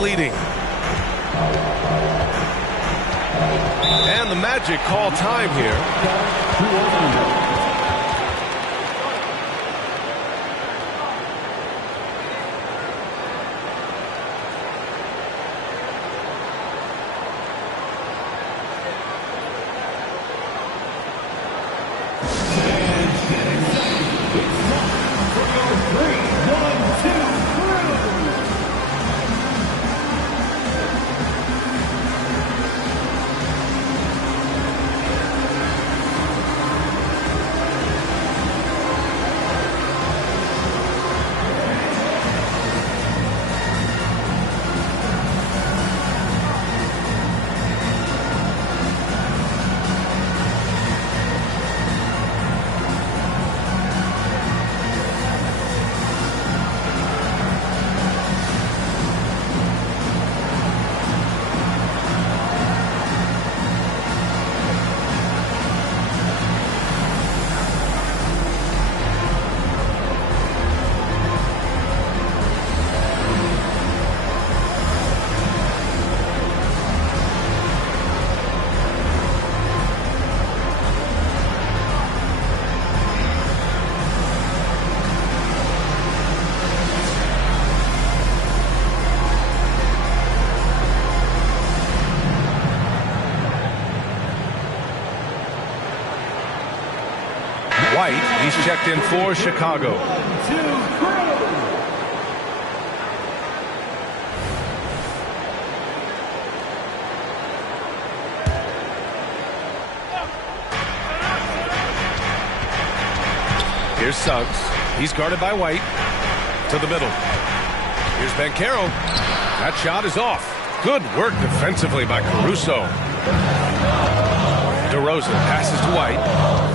leading. And the Magic call time here. White, he's checked in for Chicago. Here's Suggs. He's guarded by White. To the middle. Here's Banchero. That shot is off. Good work defensively by Caruso. DeRozan passes to White.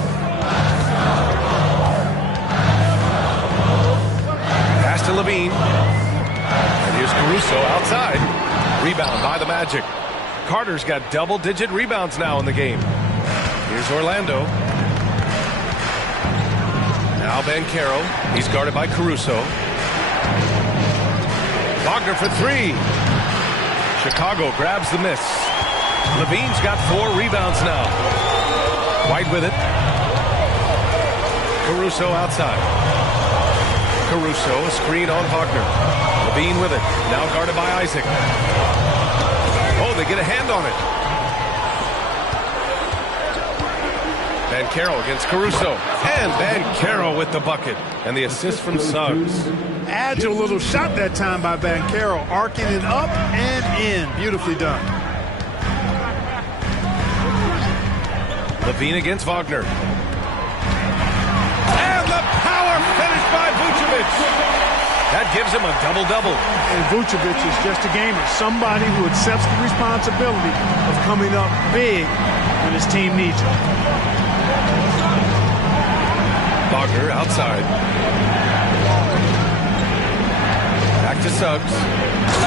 To Levine. And here's Caruso outside. Rebound by the Magic. Carter's got double-digit rebounds now in the game. Here's Orlando. Now Banchero. He's guarded by Caruso. Wagner for three. Chicago grabs the miss. Levine's got 4 rebounds now. White with it. Caruso outside. Caruso, a screen on Wagner. Levine with it. Now guarded by Isaac. Oh, they get a hand on it. Banchero against Caruso. And Banchero with the bucket. And the assist from Suggs. Agile little shot that time by Banchero. Arcing it up and in. Beautifully done. Levine against Wagner. And the power finish by Vucevic. That gives him a double-double. And Vucevic is just a gamer. Somebody who accepts the responsibility of coming up big when his team needs it. Wagner outside. Back to Suggs.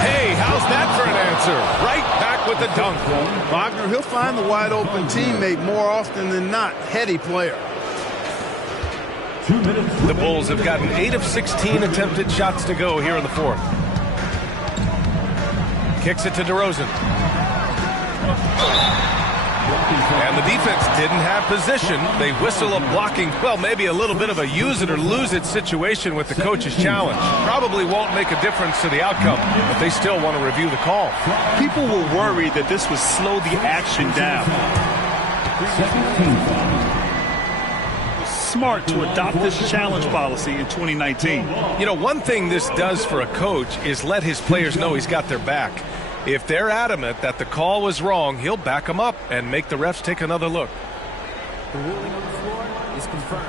Hey, how's that for an answer? Right back with the dunk. Wagner, he'll find the wide-open teammate more often than not. Heady player. The Bulls have gotten 8 of 16 attempted shots to go here in the fourth. Kicks it to DeRozan. And the defense didn't have position. They whistle a blocking, well, maybe a little bit of a use it or lose it situation with the coach's challenge. Probably won't make a difference to the outcome, but they still want to review the call. People were worried that this would slow the action down. Smart to adopt this challenge policy in 2019. You know, one thing this does for a coach is let his players know he's got their back. If they're adamant that the call was wrong, he'll back them up and make the refs take another look. The ruling on the floor is confirmed.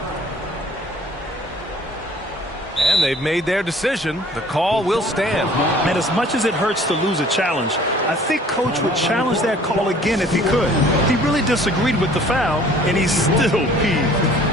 And they've made their decision. The call will stand. And as much as it hurts to lose a challenge, I think Coach would challenge that call again if he could. He really disagreed with the foul, and he's still peeved.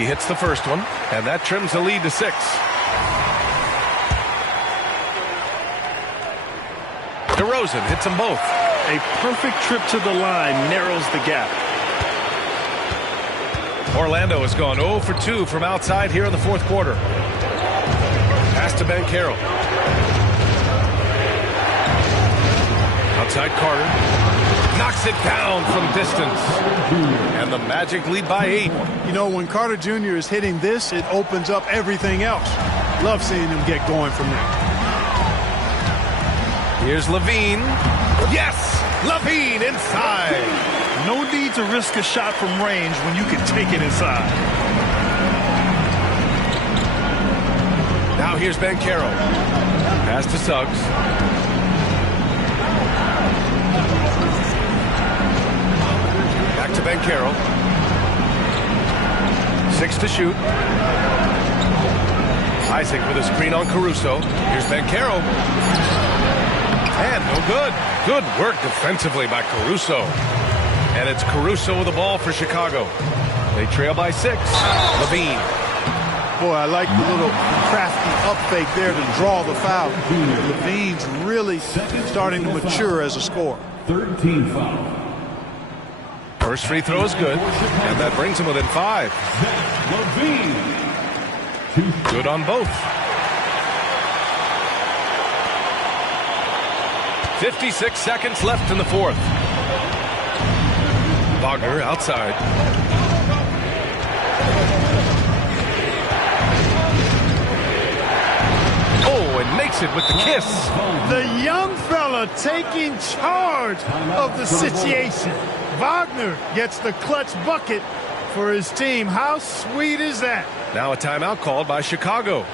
He hits the first one, and that trims the lead to 6. DeRozan hits them both. A perfect trip to the line narrows the gap. Orlando has gone 0 for 2 from outside here in the fourth quarter. Pass to Banchero. Outside Carter. Knocks it down from distance. And the Magic lead by 8. You know, when Carter Jr. is hitting this, it opens up everything else. Love seeing him get going from there. Here's Levine. Yes! Levine inside. No need to risk a shot from range when you can take it inside. Now here's Banchero. Pass to Suggs. Back to Banchero. 6 to shoot. Isaac with a screen on Caruso. Here's Banchero. And no good. Good work defensively by Caruso. And it's Caruso with the ball for Chicago. They trail by 6. Levine. Boy, I like the little crafty up fake there to draw the foul. Levine's really starting to mature as a scorer. 13 foul. First free throw is good, and that brings him within 5. Levine. Good on both. 56 seconds left in the fourth. Wagner outside. Oh, and makes it with the kiss. The young fella taking charge of the situation. Wagner gets the clutch bucket for his team. How sweet is that? Now a timeout called by Chicago.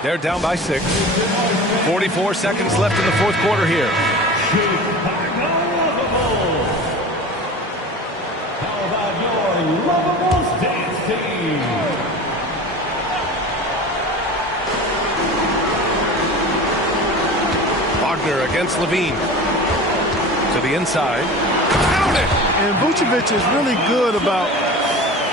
They're down by 6. 44 seconds left in the fourth quarter here. How about your Lovables dance team? Wagner against Levine. To the inside. Count it! And Vucevic is really good about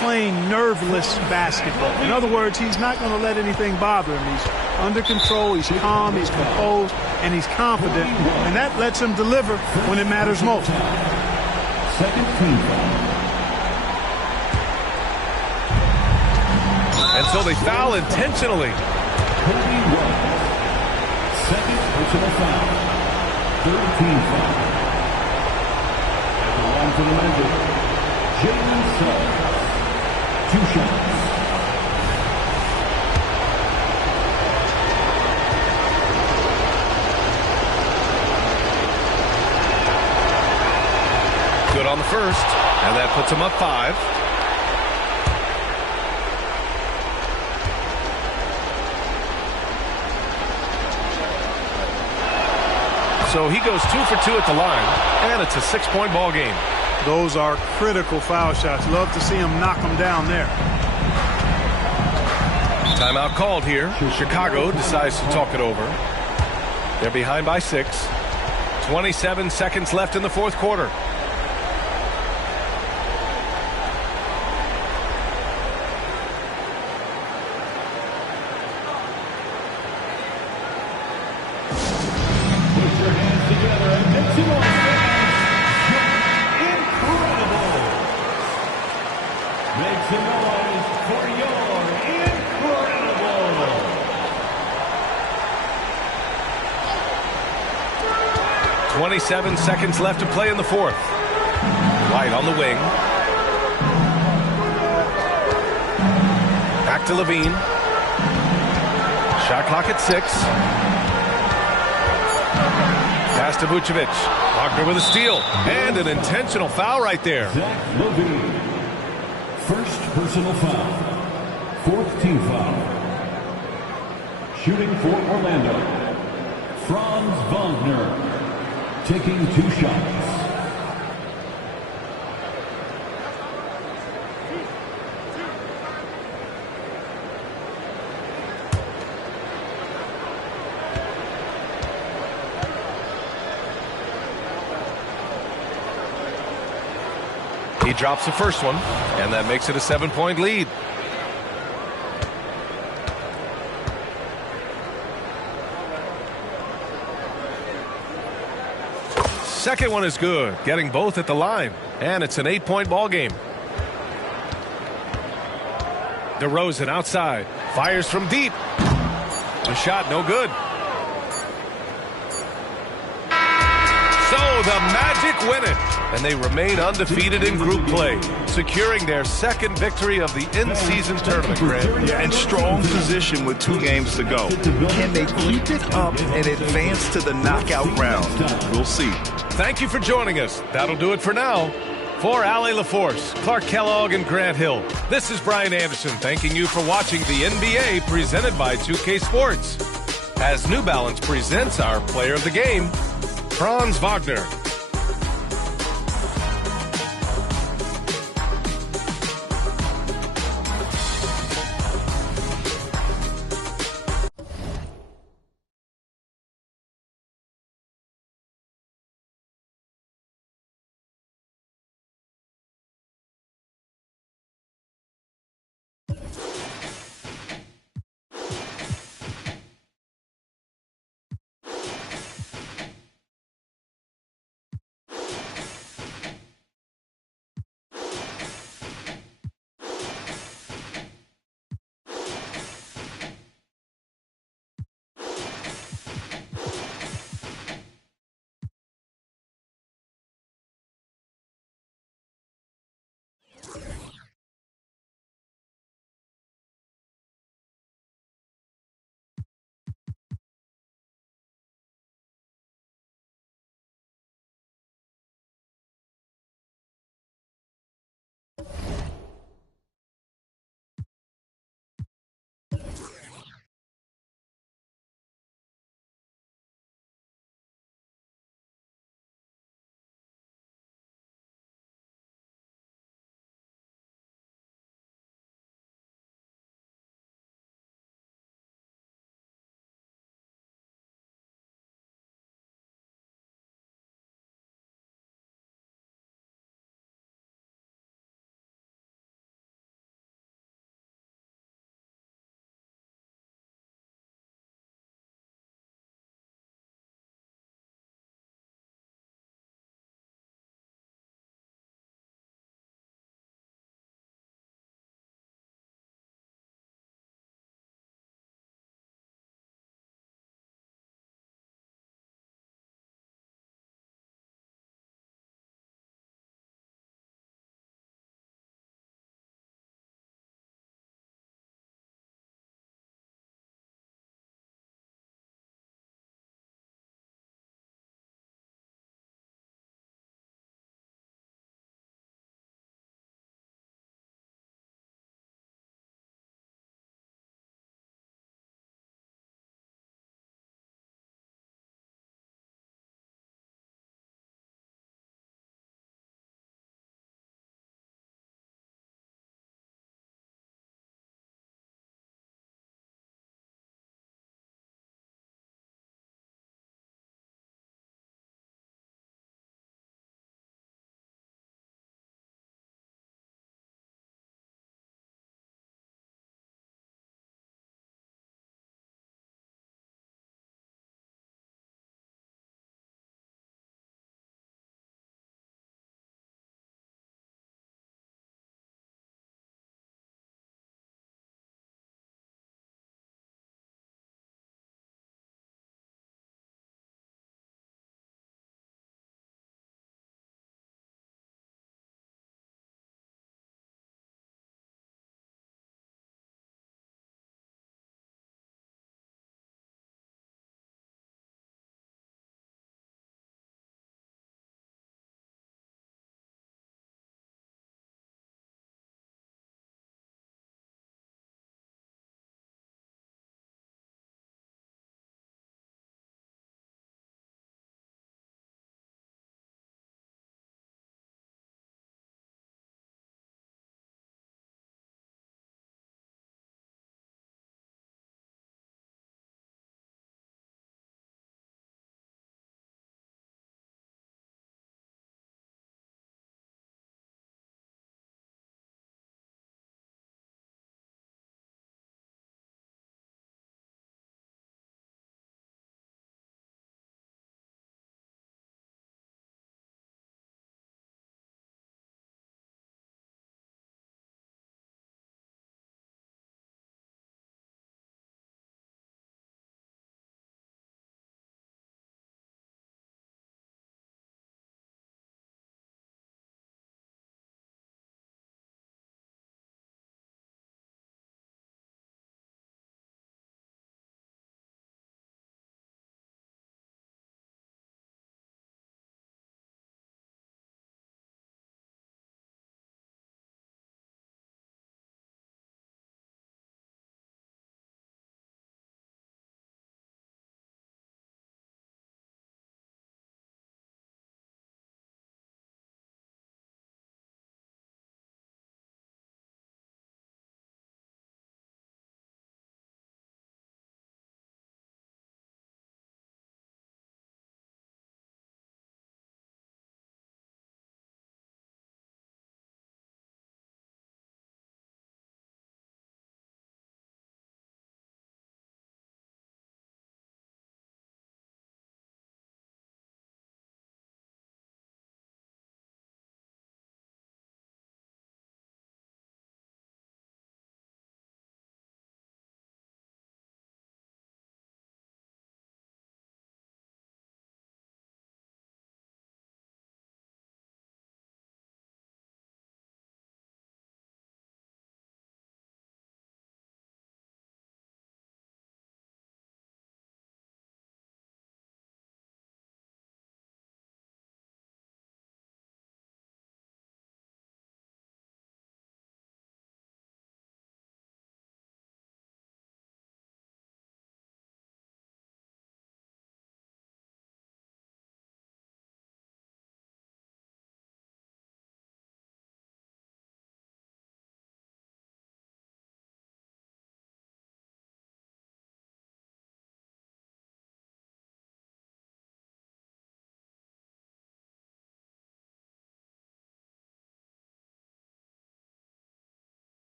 playing nerveless basketball. In other words, he's not going to let anything bother him. He's under control, he's calm, he's composed, and he's confident. And that lets him deliver when it matters most. Second team foul. And so they foul intentionally. Cody White. Second personal foul. Third team foul. At the line for the Magic, Jalen Suggs. 2 shots. Good on the first, and that puts him up 5. So he goes 2 for 2 at the line, and it's a 6-point ball game. Those are critical foul shots. Love to see him knock them down there. Timeout called here. Chicago decides to talk it over. They're behind by 6. 27 seconds left in the fourth quarter. Put your hands together and make some noise. Incredible. Make some noise for your incredible. 27 seconds left to play in the fourth. White on the wing. Back to Levine. Shot clock at 6. Pass to Vucevic. Wagner with a steal. And an intentional foul right there. Zach Levine. First personal foul. Fourth team foul. Shooting for Orlando. Franz Wagner. Taking 2 shots. He drops the first one, and that makes it a 7-point lead. Second one is good, getting both at the line, and it's an 8-point ball game. DeRozan outside, fires from deep. The shot no good. So the Magic win it, and they remain undefeated in group play, securing their second victory of the in-season tournament, Grant. Yeah, in strong position with 2 games to go. Can they keep it up and advance to the knockout round? We'll see. Thank you for joining us. That'll do it for now. For Allie LaForce, Clark Kellogg, and Grant Hill, this is Brian Anderson thanking you for watching the NBA presented by 2K Sports. As New Balance presents our player of the game, Franz Wagner.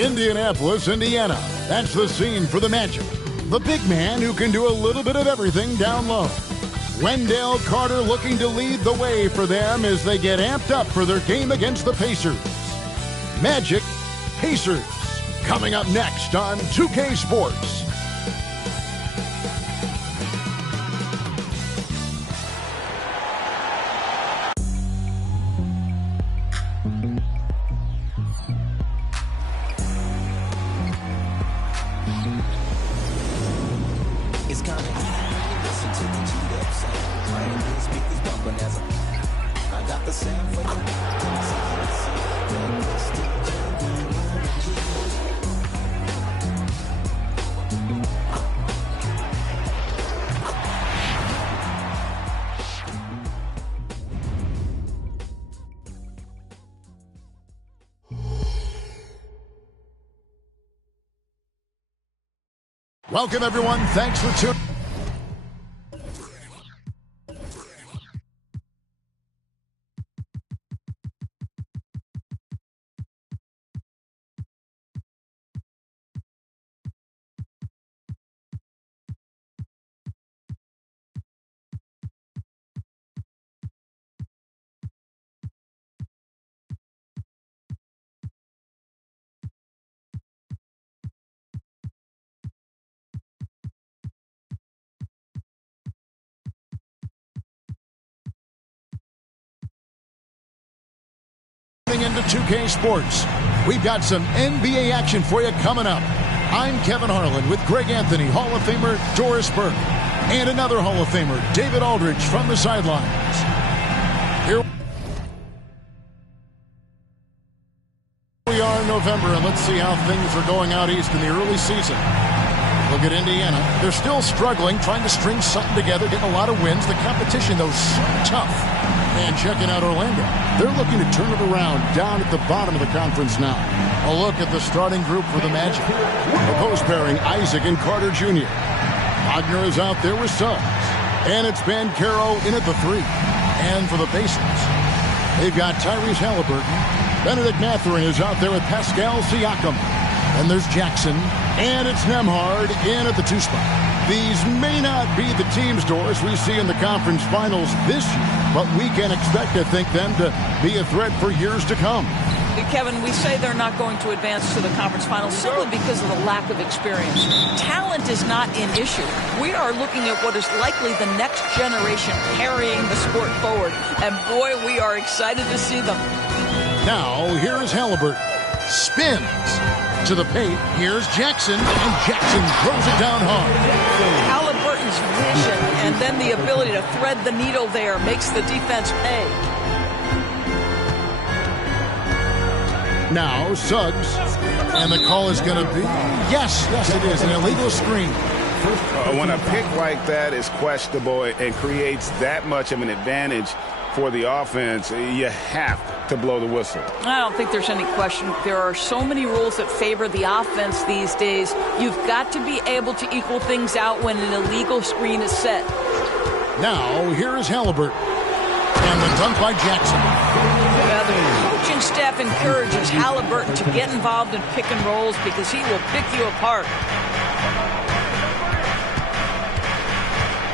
Indianapolis, Indiana. That's the scene for the Magic. The big man who can do a little bit of everything down low. Wendell Carter looking to lead the way for them as they get amped up for their game against the Pacers. Magic Pacers coming up next on 2K Sports. Welcome, everyone. Thanks for tuning. Into 2K Sports. We've got some NBA action for you coming up. I'm Kevin Harlan with Greg Anthony, Hall of Famer Doris Burke, and another Hall of Famer, David Aldridge, from the sidelines. Here we are in November, and let's see how things are going out east in the early season. Look at Indiana. They're still struggling, trying to string something together, getting a lot of wins. The competition, though, so tough. And checking out Orlando. They're looking to turn it around down at the bottom of the conference now. A look at the starting group for the Magic. The post pairing, Isaac and Carter Jr. Wagner is out there with Suggs. And it's Banchero in at the 3. And for the Pacers, they've got Tyrese Halliburton. Benedict Mathurin is out there with Pascal Siakam. And there's Jackson. And it's Nembhard in at the 2 spot. These may not be the teams, Doris, we see in the conference finals this year, but we can expect, I think, them to be a threat for years to come. Kevin, we say they're not going to advance to the conference finals simply because of the lack of experience. Talent is not an issue. We are looking at what is likely the next generation carrying the sport forward, and boy, we are excited to see them. Now, here's Halliburton. Spins to the paint. Here's Jackson, and Jackson throws it down hard. Halliburton's vision and then the ability to thread the needle there makes the defense pay. Now Suggs, and the call is going to be, yes, it is, an illegal screen. When a pick like that is questionable and creates that much of an advantage for the offense, you have to blow the whistle. I don't think there's any question. There are so many rules that favor the offense these days. You've got to be able to equal things out when an illegal screen is set. Now, here is Halliburton. And the dunk by Jackson. Yeah, the coaching staff encourages Halliburton to get involved in pick and rolls because he will pick you apart.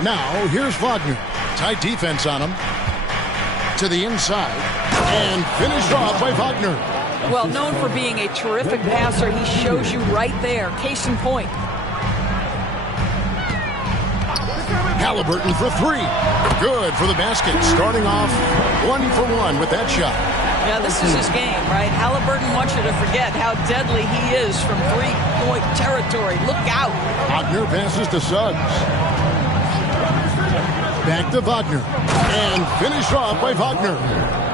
Now, here's Wagner. Tight defense on him. To the inside, and finished off by Wagner. Well, known for being a terrific passer, he shows you right there. Case in point. Halliburton for 3. Good for the basket. Starting off 1 for 1 with that shot. Yeah, this is his game, right? Halliburton wants you to forget how deadly he is from 3-point territory. Look out. Wagner passes to Suggs. Back to Wagner. And finished off by Wagner.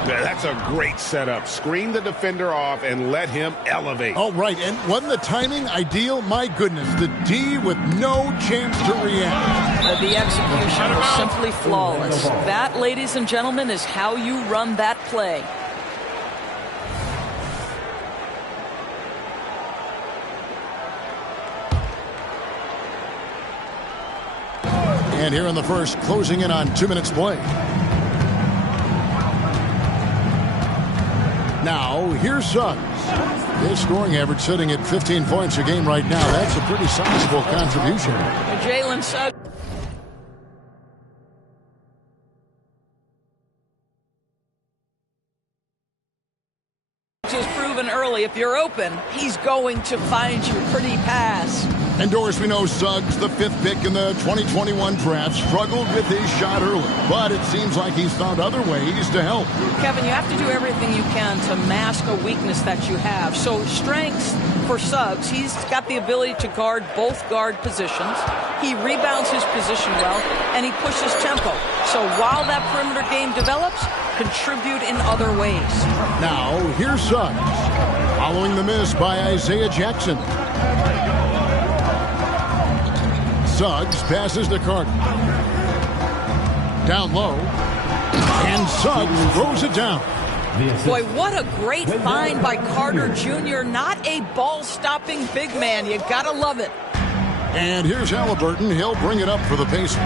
That's a great setup. Screen the defender off and let him elevate. Oh, right. And wasn't the timing ideal? My goodness. The D with no chance to react. The execution was simply flawless. That, ladies and gentlemen, is how you run that play. And here in the first, closing in on 2 minutes play. Now, here's Suggs. His scoring average sitting at 15 points a game right now. That's a pretty sizable contribution. Jalen Suggs has proven early, if you're open, he's going to find you pretty pass. And Doris, we know Suggs, the 5th pick in the 2021 draft, struggled with his shot early, but it seems like he's found other ways to help. Kevin, you have to do everything you can to mask a weakness that you have. So strengths for Suggs, he's got the ability to guard both guard positions. He rebounds his position well, and he pushes tempo. So while that perimeter game develops, contribute in other ways. Now, here's Suggs, following the miss by Isaiah Jackson. Suggs passes to Carter. Down low. And Suggs throws it down. Boy, what a great find by Carter Jr. Not a ball-stopping big man. You gotta love it. And here's Halliburton. He'll bring it up for the Pacers.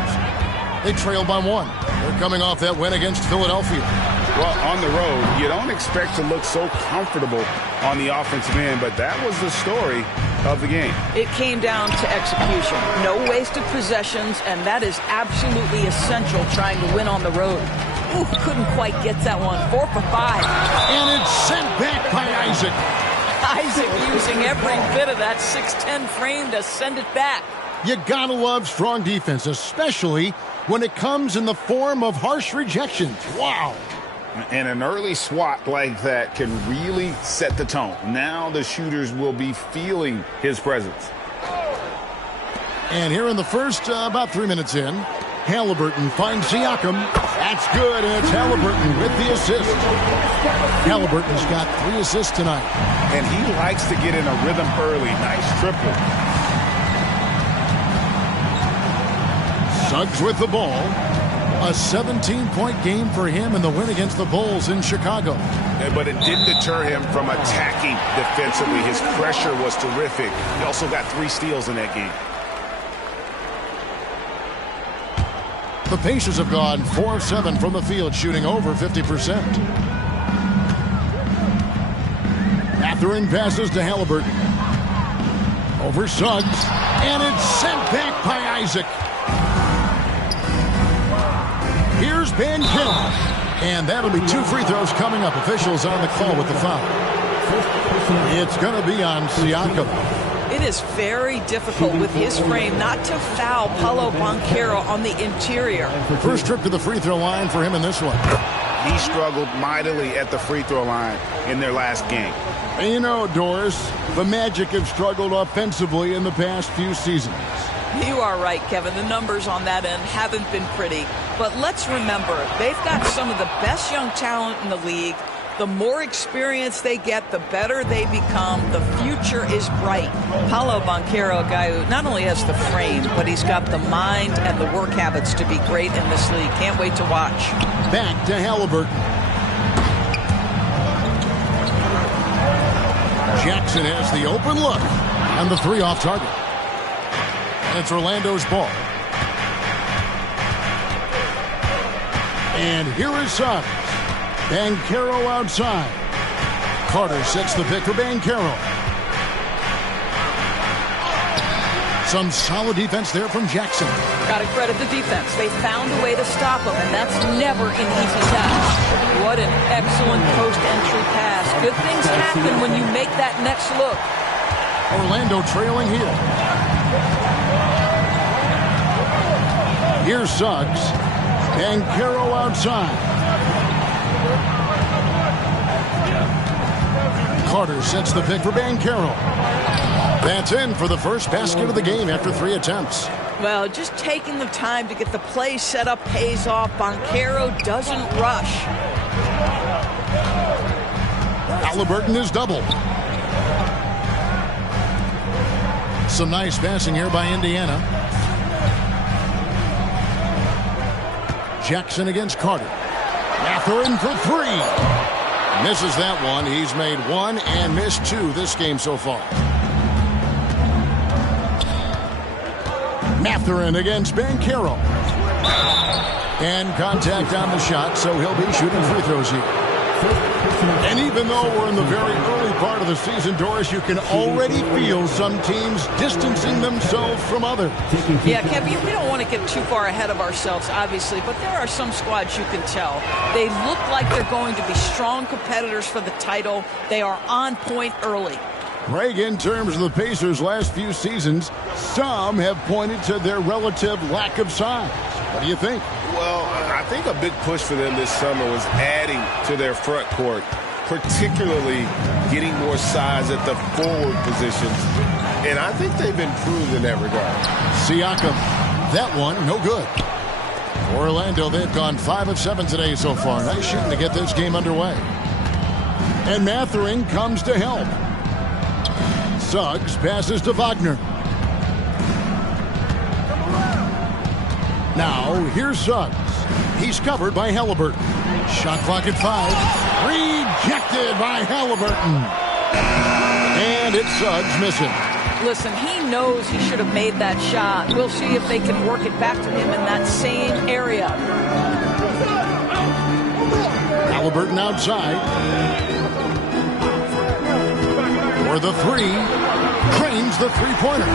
They trail by 1. They're coming off that win against Philadelphia. Well, on the road, you don't expect to look so comfortable on the offensive end, but that was the story of the game. It came down to execution. No wasted possessions, and that is absolutely essential trying to win on the road. Ooh, couldn't quite get that one. 4 for 5. And it's sent back by Isaac. Isaac using every bit of that 6'10 frame to send it back. You gotta love strong defense, especially when it comes in the form of harsh rejections. Wow. And an early swat like that can really set the tone. Now the shooters will be feeling his presence. And here in the first, about 3 minutes in, Halliburton finds Siakam. That's good, and it's Halliburton with the assist. Halliburton's got 3 assists tonight. And he likes to get in a rhythm early. Nice triple. Suggs with the ball. A 17-point game for him in the win against the Bulls in Chicago. But it didn't deter him from attacking defensively. His pressure was terrific. He also got 3 steals in that game. The Pacers have gone 4 of 7 from the field, shooting over 50%. Mathurin passes to Halliburton. Over Suggs. And it's sent back by Isaac. Here's Banchero. And that'll be 2 free throws coming up. Officials on the call with the foul. It's going to be on Siakam. It is very difficult with his frame not to foul Paolo Banchero on the interior. First trip to the free throw line for him in this one. He struggled mightily at the free throw line in their last game. And you know, Doris, the Magic have struggled offensively in the past few seasons. You are right, Kevin. The numbers on that end haven't been pretty. But let's remember, they've got some of the best young talent in the league. The more experience they get, the better they become. The future is bright. Paolo Banchero, a guy who not only has the frame, but he's got the mind and the work habits to be great in this league. Can't wait to watch. Back to Halliburton. Jackson has the open look. And the 3 off target. And it's Orlando's ball. And here is Suggs. Banchero outside. Carter sets the pick for Banchero. Some solid defense there from Jackson. Got to credit the defense. They found a way to stop him, and that's never an easy task. What an excellent post-entry pass. Good things happen when you make that next look. Orlando trailing here. Here's Suggs. Banchero outside. Carter sets the pick for Banchero. That's in for the first basket of the game after 3 attempts. Well, just taking the time to get the play set up pays off. Banchero doesn't rush. Halliburton is doubled. Some nice passing here by Indiana. Jackson against Carter. Mathurin for 3. Misses that one. He's made 1 and missed 2 this game so far. Mathurin against Banchero. And contact on the shot, so he'll be shooting free throws here. And even though we're in the very early part of the season, Doris, you can already feel some teams distancing themselves from others. Yeah, Kevin, we don't want to get too far ahead of ourselves, obviously, but there are some squads you can tell. They look like they're going to be strong competitors for the title. They are on point early. Greg, in terms of the Pacers' last few seasons, some have pointed to their relative lack of size. What do you think? Well, I think a big push for them this summer was adding to their front court, particularly getting more size at the forward positions. And I think they've improved in that regard. Siakam, that one, no good. For Orlando, they've gone 5 of 7 today so far. Nice shooting to get this game underway. And Mathering comes to help. Suggs passes to Wagner. Now, here's Suggs. He's covered by Halliburton. Shot clock at 5. Rejected by Halliburton. And it's Suggs missing. Listen, he knows he should have made that shot. We'll see if they can work it back to him in that same area. Halliburton outside. For the 3. Trains the three-pointer.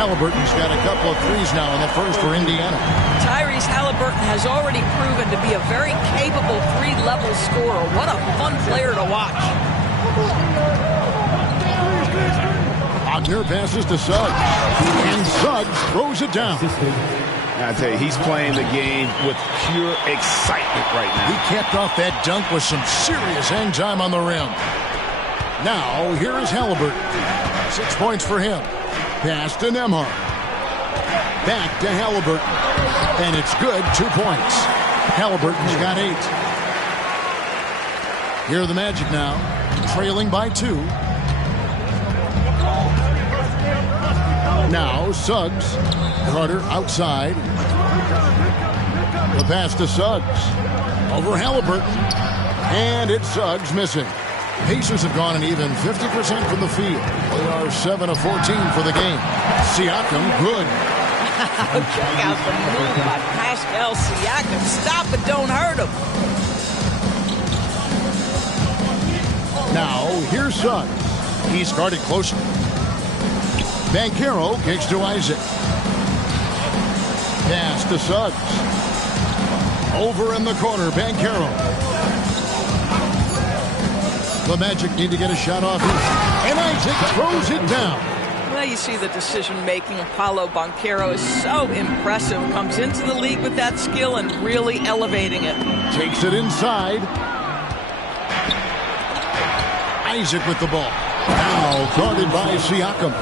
Halliburton's got a couple of threes now in the first for Indiana. Tyrese Halliburton has already proven to be a very capable three-level scorer. What a fun player to watch. Wagner passes to Suggs. And Suggs throws it down. I tell you, he's playing the game with pure excitement right now. He capped off that dunk with some serious hang time on the rim. Now, here is Halliburton. 6 points for him. Pass to Nembhard. Back to Halliburton. And it's good, 2 points. Halliburton's got 8. Here are the Magic now, trailing by 2. Now, Suggs. Carter outside. The pass to Suggs. Over Halliburton. And it's Suggs missing. Pacers have gone an even 50% from the field. They are 7 of 14 for the game. Siakam, good. Check out the move by Pascal Siakam. Stop it, don't hurt him. Now, here's Suggs. He's guarded closely. Banchero kicks to Isaac. Pass to Suggs. Over in the corner, Banchero. The Magic need to get a shot off here. And Isaac throws it down. Well, you see the decision-making of Paolo Banchero is so impressive. Comes into the league with that skill and really elevating it. Takes it inside. Isaac with the ball. Now guarded by Siakam.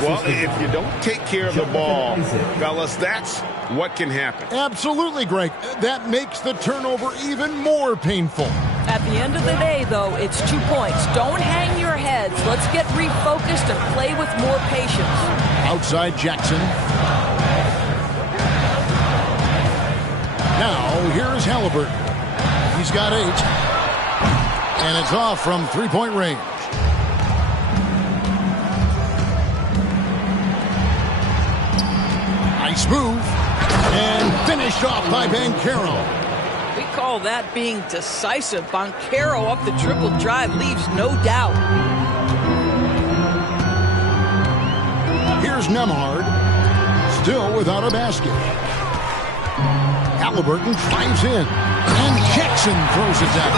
Well, if you don't take care of the ball, fellas, that's what can happen. Absolutely, Greg. That makes the turnover even more painful. At the end of the day, though, it's 2 points. Don't hang your heads. Let's get refocused and play with more patience. Outside Jackson. Now, here is Halliburton. He's got 8. And it's off from three-point range. Nice move. And finished off by Banchero. We call that being decisive. Banchero up the triple drive leaves no doubt. Here's Nembhard. Still without a basket. Halliburton drives in. And Jackson throws it down.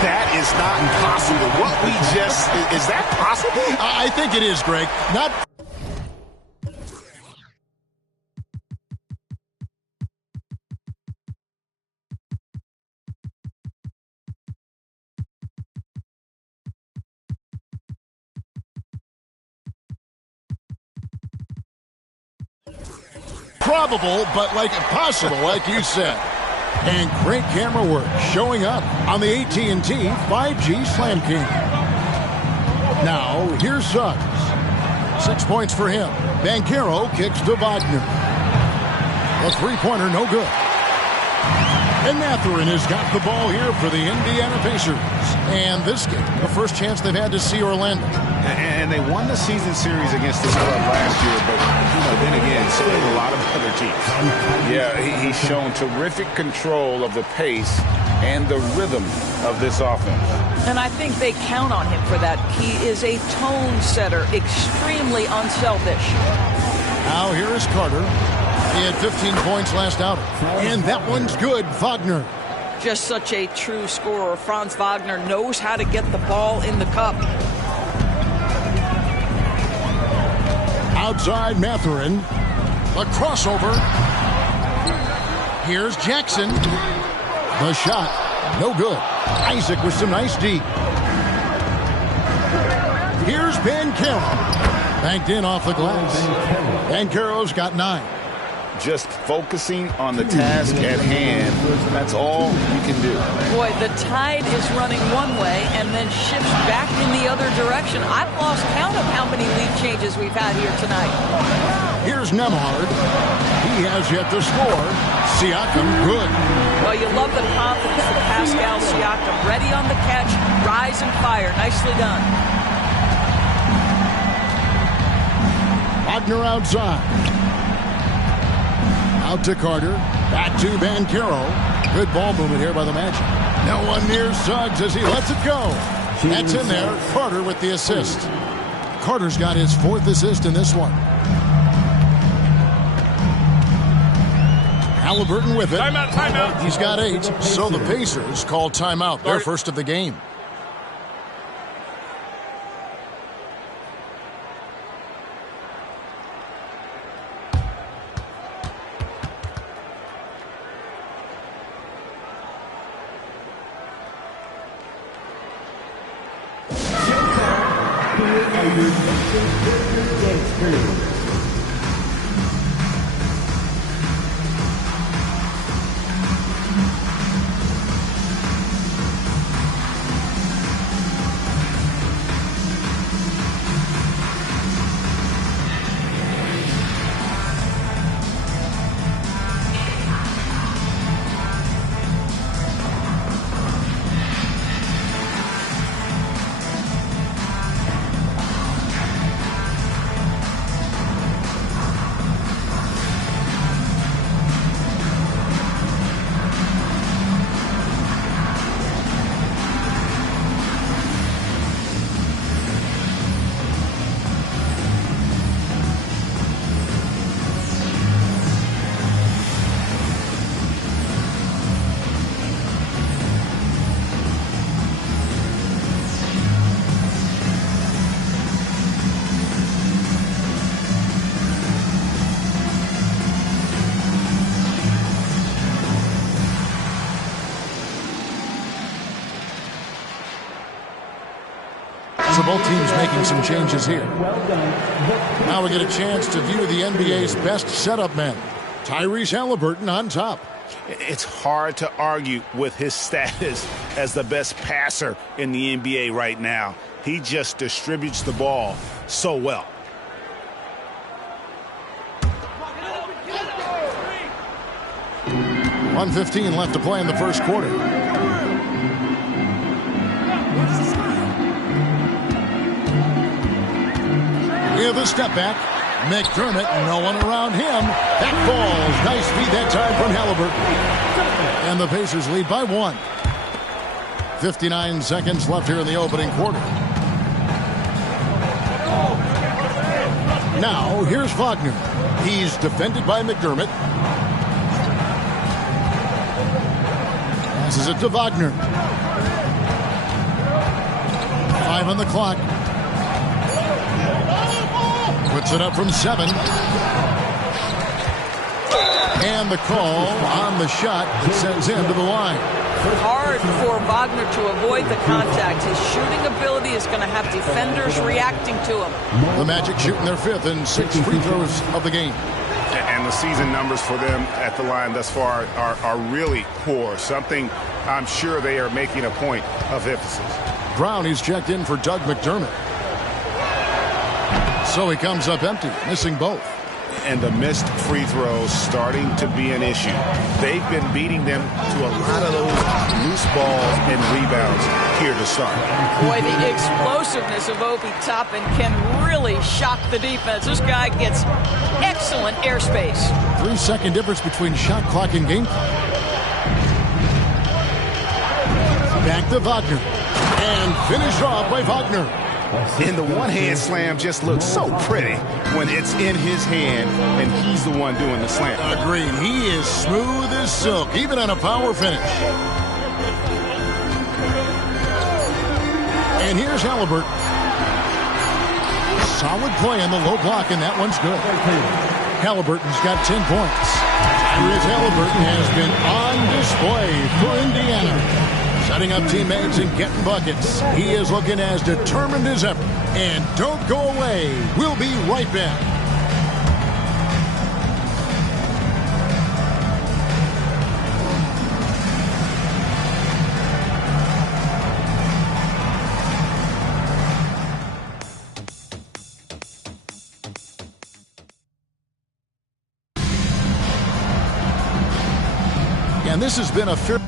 That is not impossible. What we just... Is that possible? I think it is, Greg. Not... probable, but like impossible, like you said. And great camera work showing up on the AT&T 5G Slam King. Now, here's Suggs. 6 points for him. Banchero kicks to Wagner. A three-pointer, no good. And Mathurin has got the ball here for the Indiana Pacers. And this game, the first chance they've had to see Orlando. And they won the season series against this club last year, but, then again, so did a lot of other teams. Yeah, he's shown terrific control of the pace and the rhythm of this offense. And I think they count on him for that. He is a tone setter, extremely unselfish. Now here is Carter. He had 15 points last outing. And that one's good, Wagner. Just such a true scorer. Franz Wagner knows how to get the ball in the cup. Outside Mathurin. A crossover. Here's Jackson. The shot. No good. Isaac with some nice D. Here's Banchero. Banked in off the glass. Banchero's got 9. Just focusing on the task at hand. That's all you can do. Boy, the tide is running one way and then shifts back in the other direction. I've lost count of how many lead changes we've had here tonight. Here's Nembhard. He has yet to score. Siakam, good. Well, you love the confidence of Pascal Siakam. Ready on the catch, rise and fire. Nicely done. Wagner outside. Out to Carter. Back to Banchero. Good ball movement here by the Magic. No one near Suggs as he lets it go. That's in there. Carter with the assist. Carter's got his 4th assist in this one. Halliburton with it. Timeout, timeout. He's got 8. So the Pacers call timeout. Their first of the game. So both teams making some changes here. Now we get a chance to view the NBA's best setup men. Tyrese Halliburton on top. It's hard to argue with his status as the best passer in the NBA right now. He just distributes the ball so well. .115 left to play in the first quarter. With a step back. McDermott, no one around him. That falls. Nice feed that time from Halliburton. And the Pacers lead by 1. 59 seconds left here in the opening quarter. Now, here's Wagner. He's defended by McDermott. Passes it to Wagner. 5 on the clock. Puts it up from 7. And the call on the shot that sends him to the line. Hard for Wagner to avoid the contact. His shooting ability is going to have defenders reacting to him. The Magic shooting their 5th and 6 free throws of the game. And the season numbers for them at the line thus far are really poor. Something I'm sure they are making a point of emphasis. Brown, he's checked in for Doug McDermott. So he comes up empty, missing both. And the missed free throws starting to be an issue. They've been beating them to a lot of those loose balls and rebounds here to start. Boy, the explosiveness of Obi Toppin can really shock the defense. This guy gets excellent airspace. 3-second difference between shot clock and game clock. Back to Wagner. And finished off by Wagner. And the one-hand slam just looks so pretty when it's in his hand and he's the one doing the slam. Agreed. He is smooth as silk, even on a power finish. And here's Halliburton. Solid play on the low block, and that one's good. Halliburton's got 10 points. Tyrese Halliburton has been on display for Indiana. Setting up teammates and getting buckets. He is looking as determined as ever. And don't go away. We'll be right back. And this has been a fair...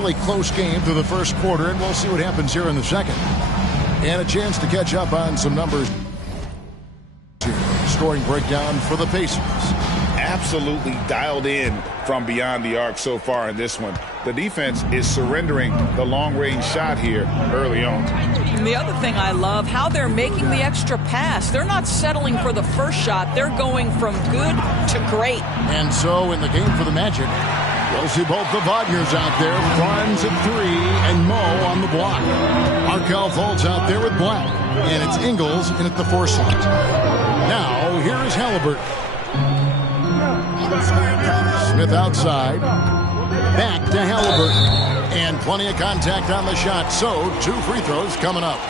Really close game through the first quarter, and we'll see what happens here in the second. And a chance to catch up on some numbers. Scoring breakdown for the Pacers. Absolutely dialed in from beyond the arc so far in this one. The defense is surrendering the long-range shot here early on. And the other thing I love, how they're making the extra pass. They're not settling for the first shot. They're going from good to great. And so in the game for the Magic, we'll see both the Wagners out there, Franz at 3 and Mo on the block. Markelle Fultz out there with Black, and it's Ingles in at the 4 slot. Now, here is Halliburton. Smith outside. Back to Halliburton. And plenty of contact on the shot, so 2 free throws coming up.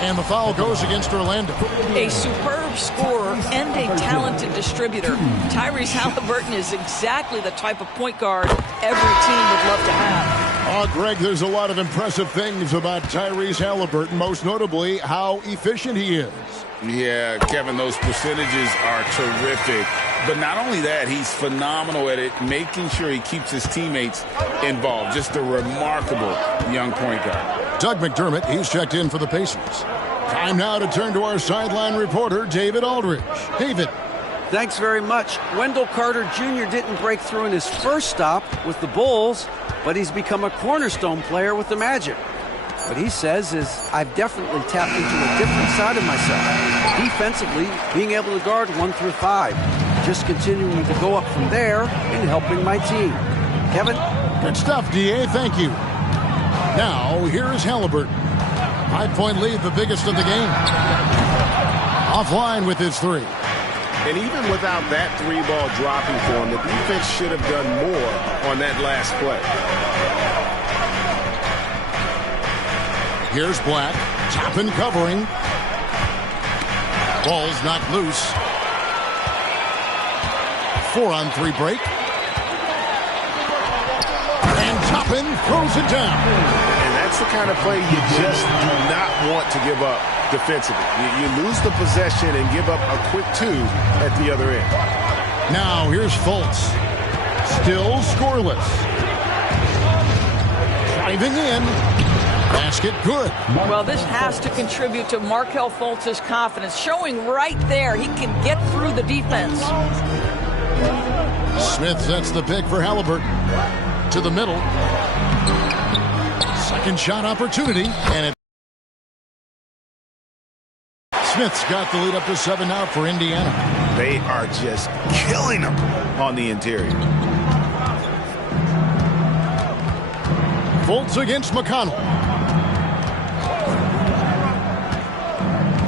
And the foul goes against Orlando. A superb scorer and a talented distributor. Tyrese Halliburton is exactly the type of point guard every team would love to have. Oh, Greg, there's a lot of impressive things about Tyrese Halliburton, most notably how efficient he is. Yeah, Kevin, those percentages are terrific. But not only that, he's phenomenal at it, making sure he keeps his teammates involved. Just a remarkable young point guard. Doug McDermott, he's checked in for the Pacers. Time now to turn to our sideline reporter, David Aldridge. David. Thanks very much. Wendell Carter Jr. didn't break through in his first stop with the Bulls, but he's become a cornerstone player with the Magic. What he says is, I've definitely tapped into a different side of myself. Defensively, being able to guard 1 through 5. Just continuing to go up from there and helping my team. Kevin? Good stuff, D.A. Thank you. Now, here is Halliburton. 5-point lead, the biggest of the game. Offline with his 3. And even without that 3-ball dropping for him, the defense should have done more on that last play. Here's Black, top and covering. Ball's knocked loose. 4-on-3 break. And Toppin throws it down. And that's the kind of play you just do not want to give up defensively. You lose the possession and give up a quick 2 at the other end. Now here's Fultz. Still scoreless. Driving in. Basket good. Well, this has to contribute to Markelle Fultz's confidence, showing right there he can get through the defense. Smith sets the pick for Halliburton. To the middle. Second shot opportunity. And Smith's got the lead up to 7 now for Indiana. They are just killing them on the interior. Fultz against McConnell.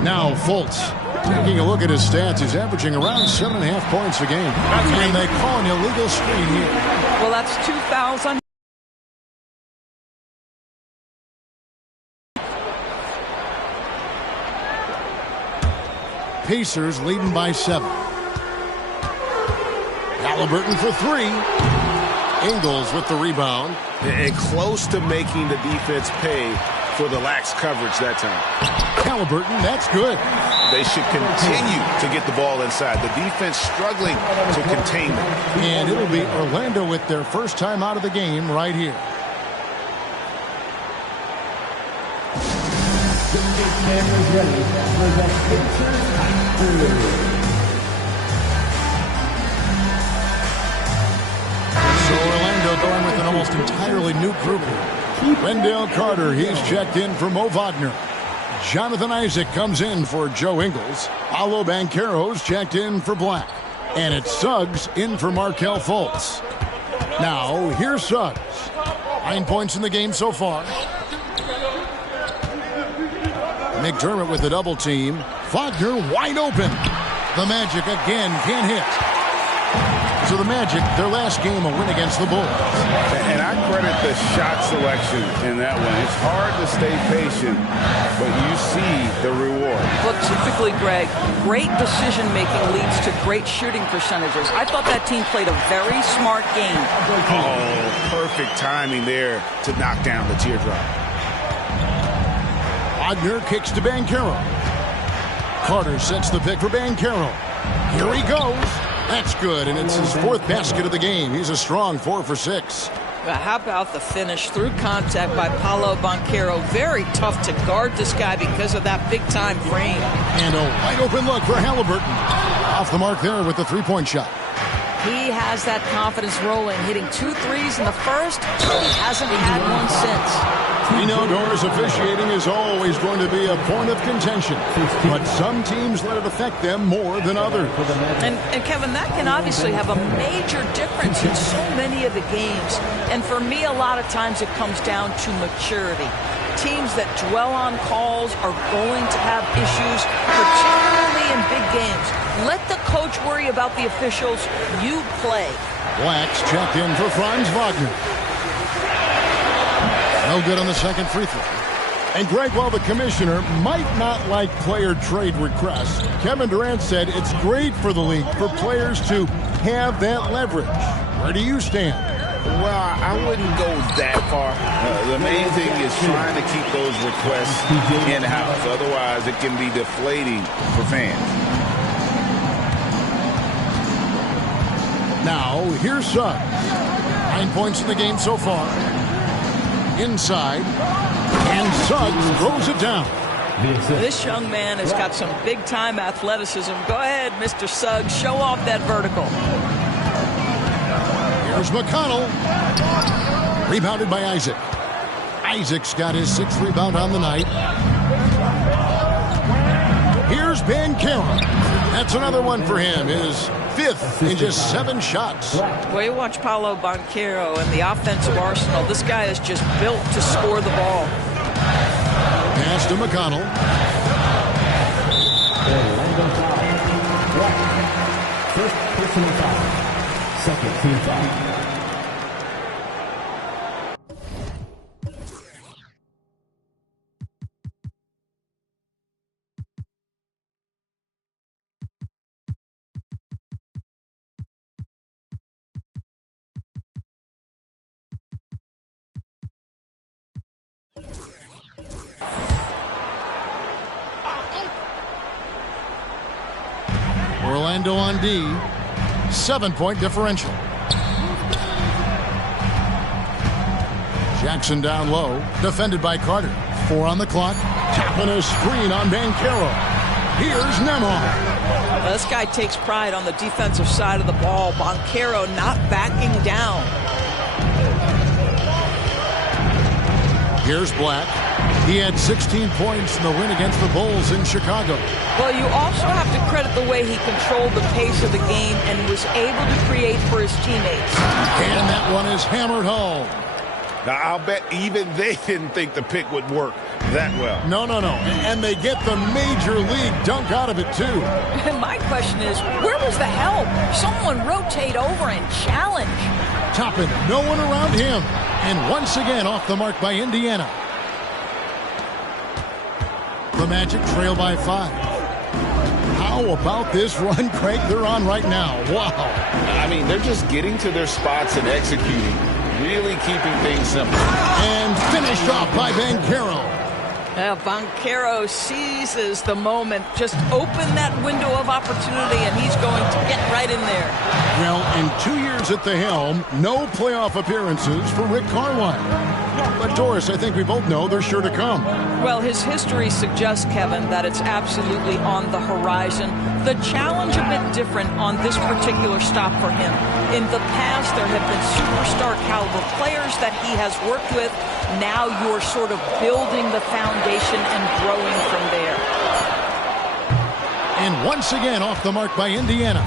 Now Fultz, taking a look at his stats, he's averaging around 7.5 points a game. And they call an illegal screen here. Well, that's 2,000. Pacers leading by 7. Halliburton for 3. Ingles with the rebound. And close to making the defense pay for the lax coverage that time. Halliburton, that's good. They should continue to get the ball inside. The defense struggling to contain them. And it'll be Orlando with their first time out of the game right here. So Orlando going with an almost entirely new group here. Wendell Carter, he's checked in for Mo Wagner. Jonathan Isaac comes in for Joe Ingles. Paolo Banchero's checked in for Black. And it's Suggs in for Markelle Fultz. Now, here's Suggs. 9 points in the game so far. McDermott with the double team. Wagner wide open. The Magic again can't hit. So the Magic, their last game, a win against the Bulls. And I credit the shot selection in that one. It's hard to stay patient, but you see the reward. Look, typically, Greg, great decision-making leads to great shooting percentages. I thought that team played a very smart game. Oh, perfect timing there to knock down the teardrop. Wagner kicks to Banchero. Carter sets the pick for Banchero. Here he goes. That's good, and it's his 4th basket of the game. He's a strong 4 for 6. But how about the finish through contact by Paolo Banchero? Very tough to guard this guy because of that big-time frame. And a wide-open look for Halliburton. Off the mark there with the three-point shot. He has that confidence rolling, hitting 2 threes in the first. He hasn't had one since. We know Doris officiating is always going to be a point of contention, but some teams let it affect them more than others. And Kevin, that can obviously have a major difference in so many of the games. And for me, a lot of times it comes down to maturity. Teams that dwell on calls are going to have issues, particularly in big games. Let the coach worry about the officials. You play. Black's checked in for Franz Wagner. No good on the second free throw. And Greg, while the commissioner might not like player trade requests, Kevin Durant said it's great for the league for players to have that leverage. Where do you stand? Well, I wouldn't go that far. The main thing is trying to keep those requests in-house. Otherwise, it can be deflating for fans. Now, here's Suggs. 9 points in the game so far. Inside. And Suggs throws it down. This young man has got some big-time athleticism. Go ahead, Mr. Suggs. Show off that vertical. Here's McConnell. Rebounded by Isaac. Isaac's got his 6th rebound on the night. Here's Banchero. That's another one for him. His 5th in just 7 shots. Well, you watch Paolo Banchero and the offensive arsenal. This guy is just built to score the ball. Pass to McConnell. First personal foul. Second team foul. Orlando on D. 7-point differential. Jackson down low. Defended by Carter. 4 on the clock. Tapping a screen on Banchero. Here's Nembhard. This guy takes pride on the defensive side of the ball. Banchero not backing down. Here's Black. He had 16 points in the win against the Bulls in Chicago. Well, you also have to credit the way he controlled the pace of the game and was able to create for his teammates. And that one is hammered home. Now, I'll bet even they didn't think the pick would work that well. No. And they get the major league dunk out of it, too. My question is, where was the help? Someone rotate over and challenge. Toppin, no one around him. And once again off the mark by Indiana. The Magic trail by 5. How about this run, Craig, they're on right now? Wow. I mean, they're just getting to their spots and executing, really keeping things simple. And finished off by Banchero. Now, Banchero seizes the moment, just open that window of opportunity, and he's going to get right in there. Well, in 2 years at the helm, no playoff appearances for Rick Carlisle. But, Doris, I think we both know they're sure to come. Well, his history suggests, Kevin, that it's absolutely on the horizon. The challenge a bit different on this particular stop for him. In the past, there have been superstar caliber players that he has worked with. Now you're sort of building the foundation and growing from there. And once again off the mark by Indiana.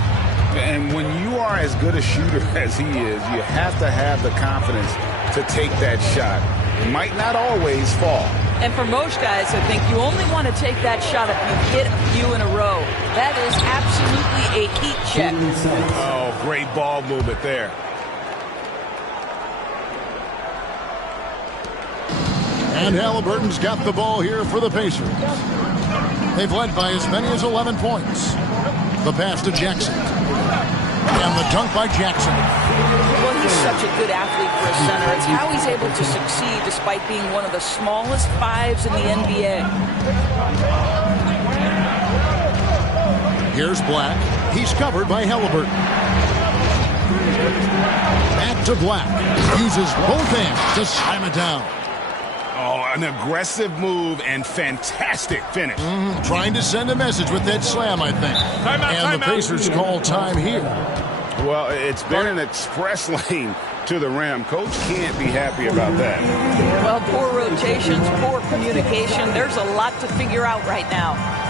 And when you are as good a shooter as he is, you have to have the confidence to take that shot. It might not always fall. And for most guys, I think you only want to take that shot if you hit a few in a row. That is absolutely a heat check. Oh, great ball movement there. And Halliburton's got the ball here for the Pacers. They've led by as many as 11 points. The pass to Jackson. And the dunk by Jackson. Well, he's such a good athlete for a center. It's how he's able to succeed despite being one of the smallest 5s in the NBA. Here's Black. He's covered by Halliburton. Back to Black. Uses both hands to slam it down. Oh, an aggressive move and fantastic finish. Trying to send a message with that slam, I think. And the Pacers call time here. Well, it's been an express lane to the rim. Coach can't be happy about that. Well, poor rotations, poor communication. There's a lot to figure out right now.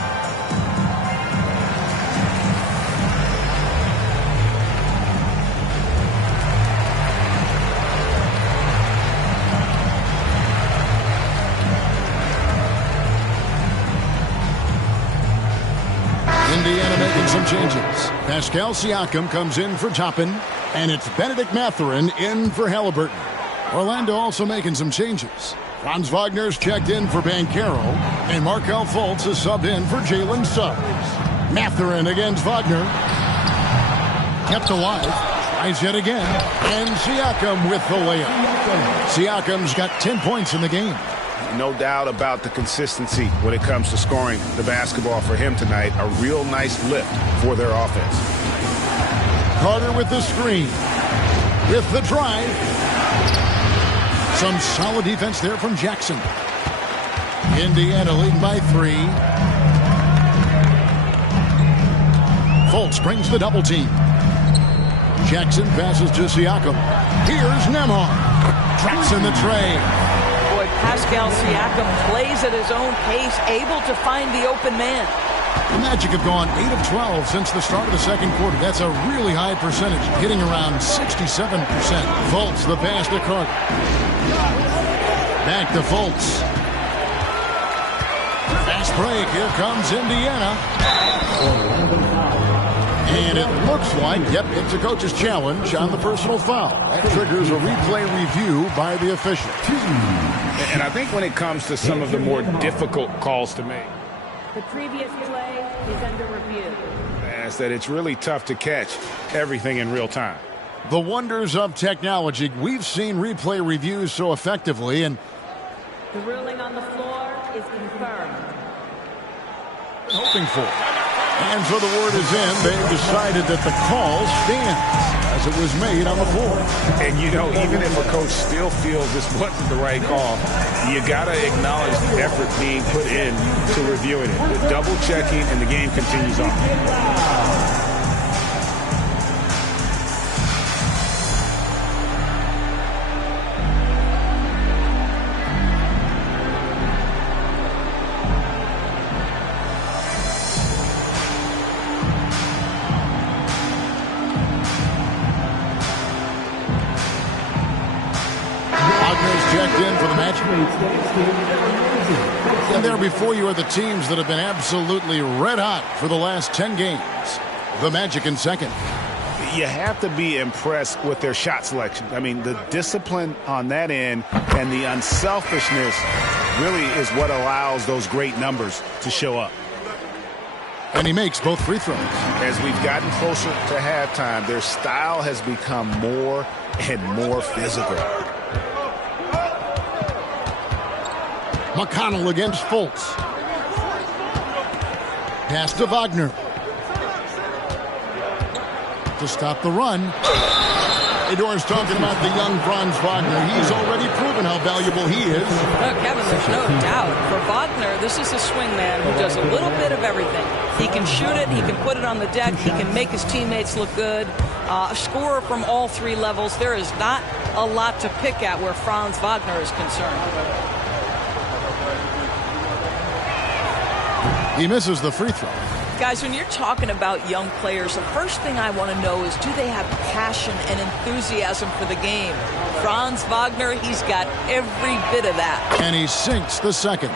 Indiana making some changes. Pascal Siakam comes in for Toppin, and it's Benedict Mathurin in for Halliburton. Orlando also making some changes. Franz Wagner's checked in for Banchero, and Markelle Fultz is subbed in for Jalen Suggs. Mathurin against Wagner. Kept alive. Tries yet again. And Siakam with the layup. Siakam's got 10 points in the game. No doubt about the consistency when it comes to scoring the basketball for him tonight. A real nice lift for their offense. Carter with the screen. With the drive. Some solid defense there from Jackson. Indiana leading by 3. Fultz brings the double team. Jackson passes to Siakam. Here's Nembhard. Traps in the tray. Boy, Pascal Siakam plays at his own pace, able to find the open man. The Magic have gone 8 of 12 since the start of the second quarter. That's a really high percentage, hitting around 67%. Fultz, the pass to Carter. Back to Fultz. Fast break. Here comes Indiana. And it looks like, yep, it's a coach's challenge on the personal foul. That triggers a replay review by the official. And I think when it comes to some of the more difficult calls to make, the previous play is under review. is that it's really tough to catch everything in real time. The wonders of technology. We've seen replay reviews so effectively, and the ruling on the floor is confirmed. Hoping for. And so the word is in. They've decided that the call stands as it was made on the floor. And, you know, even if a coach still feels this wasn't the right call, you got to acknowledge the effort being put in to reviewing it. The double checking, and the game continues on. Checked in for the match. And there before you are the teams that have been absolutely red hot for the last 10 games. The Magic in second. You have to be impressed with their shot selection. I mean, the discipline on that end and the unselfishness really is what allows those great numbers to show up. And he makes both free throws. As we've gotten closer to halftime, their style has become more and more physical. McConnell against Fultz. Pass to Wagner. To stop the run. Fedor's talking about the young Franz Wagner. He's already proven how valuable he is. Kevin, there's no doubt. For Wagner, this is a swingman who does a little bit of everything. He can shoot it. He can put it on the deck. He can make his teammates look good. A scorer from all 3 levels. There is not a lot to pick at where Franz Wagner is concerned. He misses the free throw. Guys, when you're talking about young players, the first thing I want to know is, do they have passion and enthusiasm for the game? Franz Wagner, he's got every bit of that. And he sinks the second.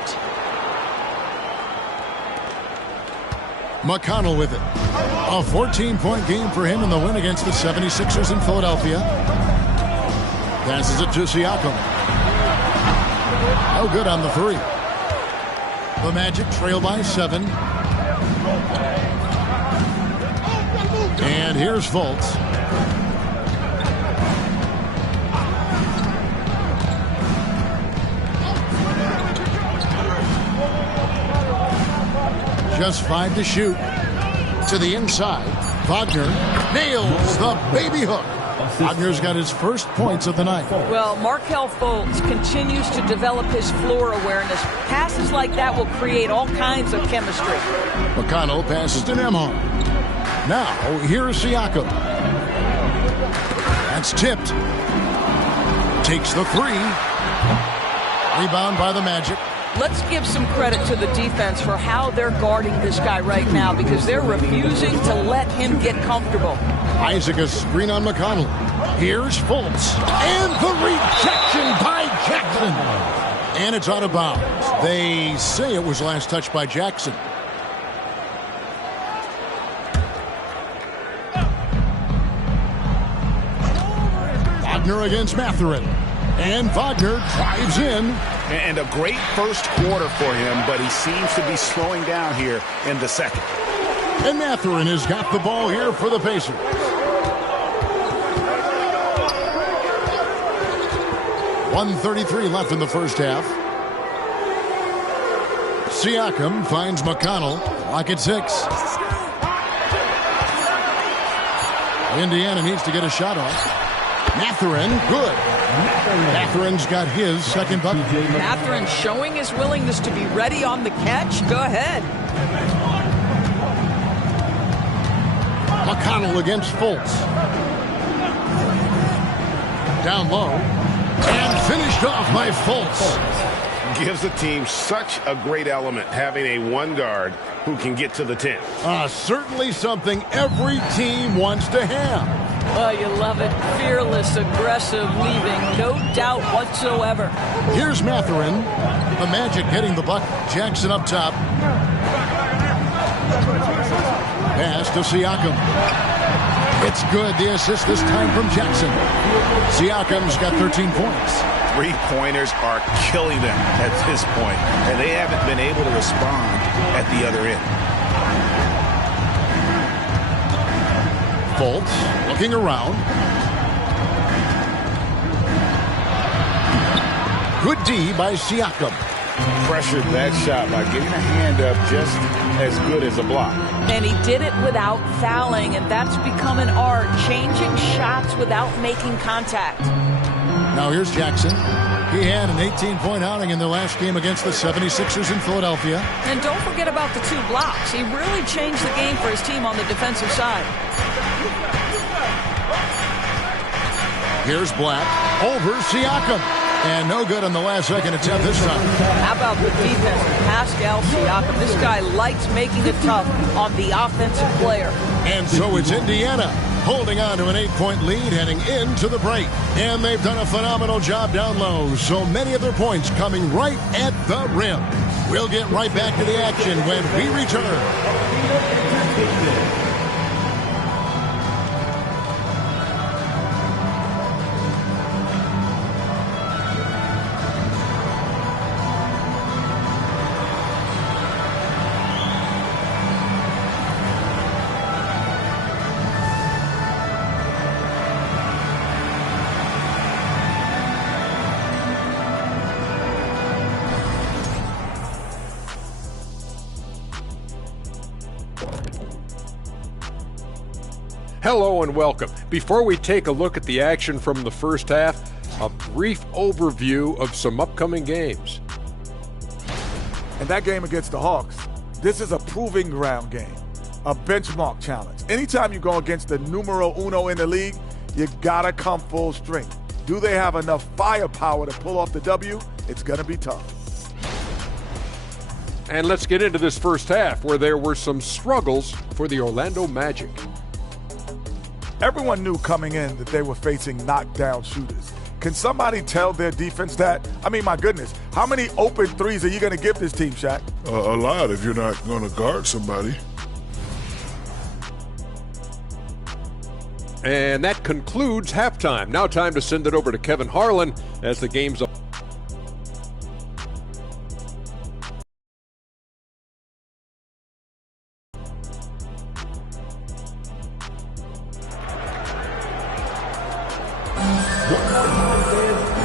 McConnell with it. A 14-point game for him in the win against the 76ers in Philadelphia. Passes it to Siakam. No good on the 3. The Magic trail by 7. And here's Fultz. Just 5 to shoot. To the inside. Wagner nails the baby hook. Wagner's got his first points of the night. Well, Markelle Fultz continues to develop his floor awareness. Passes like that will create all kinds of chemistry. McConnell passes to Nembhard. Now, here's Siakam. That's tipped. Takes the three. Rebound by the Magic. Let's give some credit to the defense for how they're guarding this guy right now because they're refusing to let him get comfortable. Isaac a screen on McConnell. Here's Fultz. And the rejection by Jackson. And it's out of bounds. They say it was last touched by Jackson. Wagner against Mathurin. And Wagner drives in. And a great first quarter for him, but he seems to be slowing down here in the second. And Mathurin has got the ball here for the Pacers. .133 left in the first half. Siakam finds McConnell. Clock at 6. Indiana needs to get a shot off. Mathurin, good. Mathurin's got his second bucket. Mathurin showing his willingness to be ready on the catch. Go ahead. McConnell against Fultz. Down low. And finished off by Fultz. Gives the team such a great element having a one guard who can get to the 10. Certainly something every team wants to have. Oh, you love it. Fearless, aggressive, leaving. No doubt whatsoever. Here's Mathurin. The Magic getting the bucket. Jackson up top. Pass to Siakam. It's good. The assist this time from Jackson. Siakam's got 13 points. Three-pointers are killing them at this point, and they haven't been able to respond at the other end. Fultz looking around. Good D by Siakam. Pressured that shot by getting a hand up just as good as a block. And he did it without fouling, and that's become an art, changing shots without making contact. Now here's Jackson. He had an 18-point outing in their last game against the 76ers in Philadelphia. And don't forget about the 2 blocks. He really changed the game for his team on the defensive side. Here's Black over Siakam. And no good on the last second attempt this time. How about the defense? Pascal Siakam. This guy likes making it tough on the offensive player. And so it's Indiana holding on to an 8-point lead heading into the break. And they've done a phenomenal job down low. So many of their points coming right at the rim. We'll get right back to the action when we return. Hello and welcome. Before we take a look at the action from the first half, a brief overview of some upcoming games. And that game against the Hawks, this is a proving ground game, a benchmark challenge. Anytime you go against the numero uno in the league, you gotta come full strength. Do they have enough firepower to pull off the W? It's gonna be tough. And let's get into this first half where there were some struggles for the Orlando Magic. Everyone knew coming in that they were facing knockdown shooters. Can somebody tell their defense that? I mean, my goodness, how many open threes are you going to give this team, Shaq? A lot if you're not going to guard somebody. And that concludes halftime. Now time to send it over to Kevin Harlan as the game's up.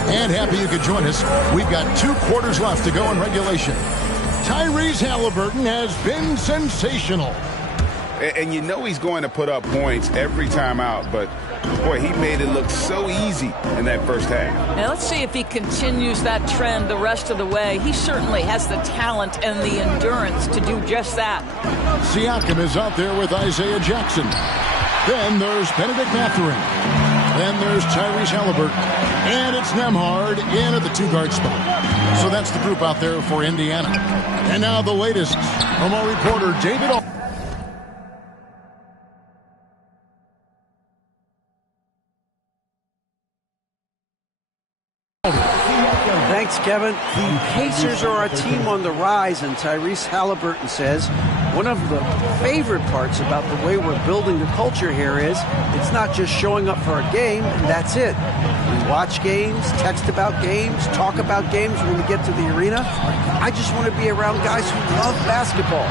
And happy you could join us. We've got 2 quarters left to go in regulation. Tyrese Halliburton has been sensational. And you know he's going to put up points every time out, but boy, he made it look so easy in that first half. Now let's see if he continues that trend the rest of the way. He certainly has the talent and the endurance to do just that. Siakam is out there with Isaiah Jackson. Then there's Benedict Mathurin. Then there's Tyrese Halliburton. And it's Nembhard in at the 2-guard spot. So that's the group out there for Indiana. And now the latest from our reporter, David Aldridge. Thanks, Kevin. The Pacers are a team on the rise, and Tyrese Halliburton says one of the favorite parts about the way we're building the culture here is it's not just showing up for a game, and that's it. We watch games, text about games, talk about games when we get to the arena. I just want to be around guys who love basketball.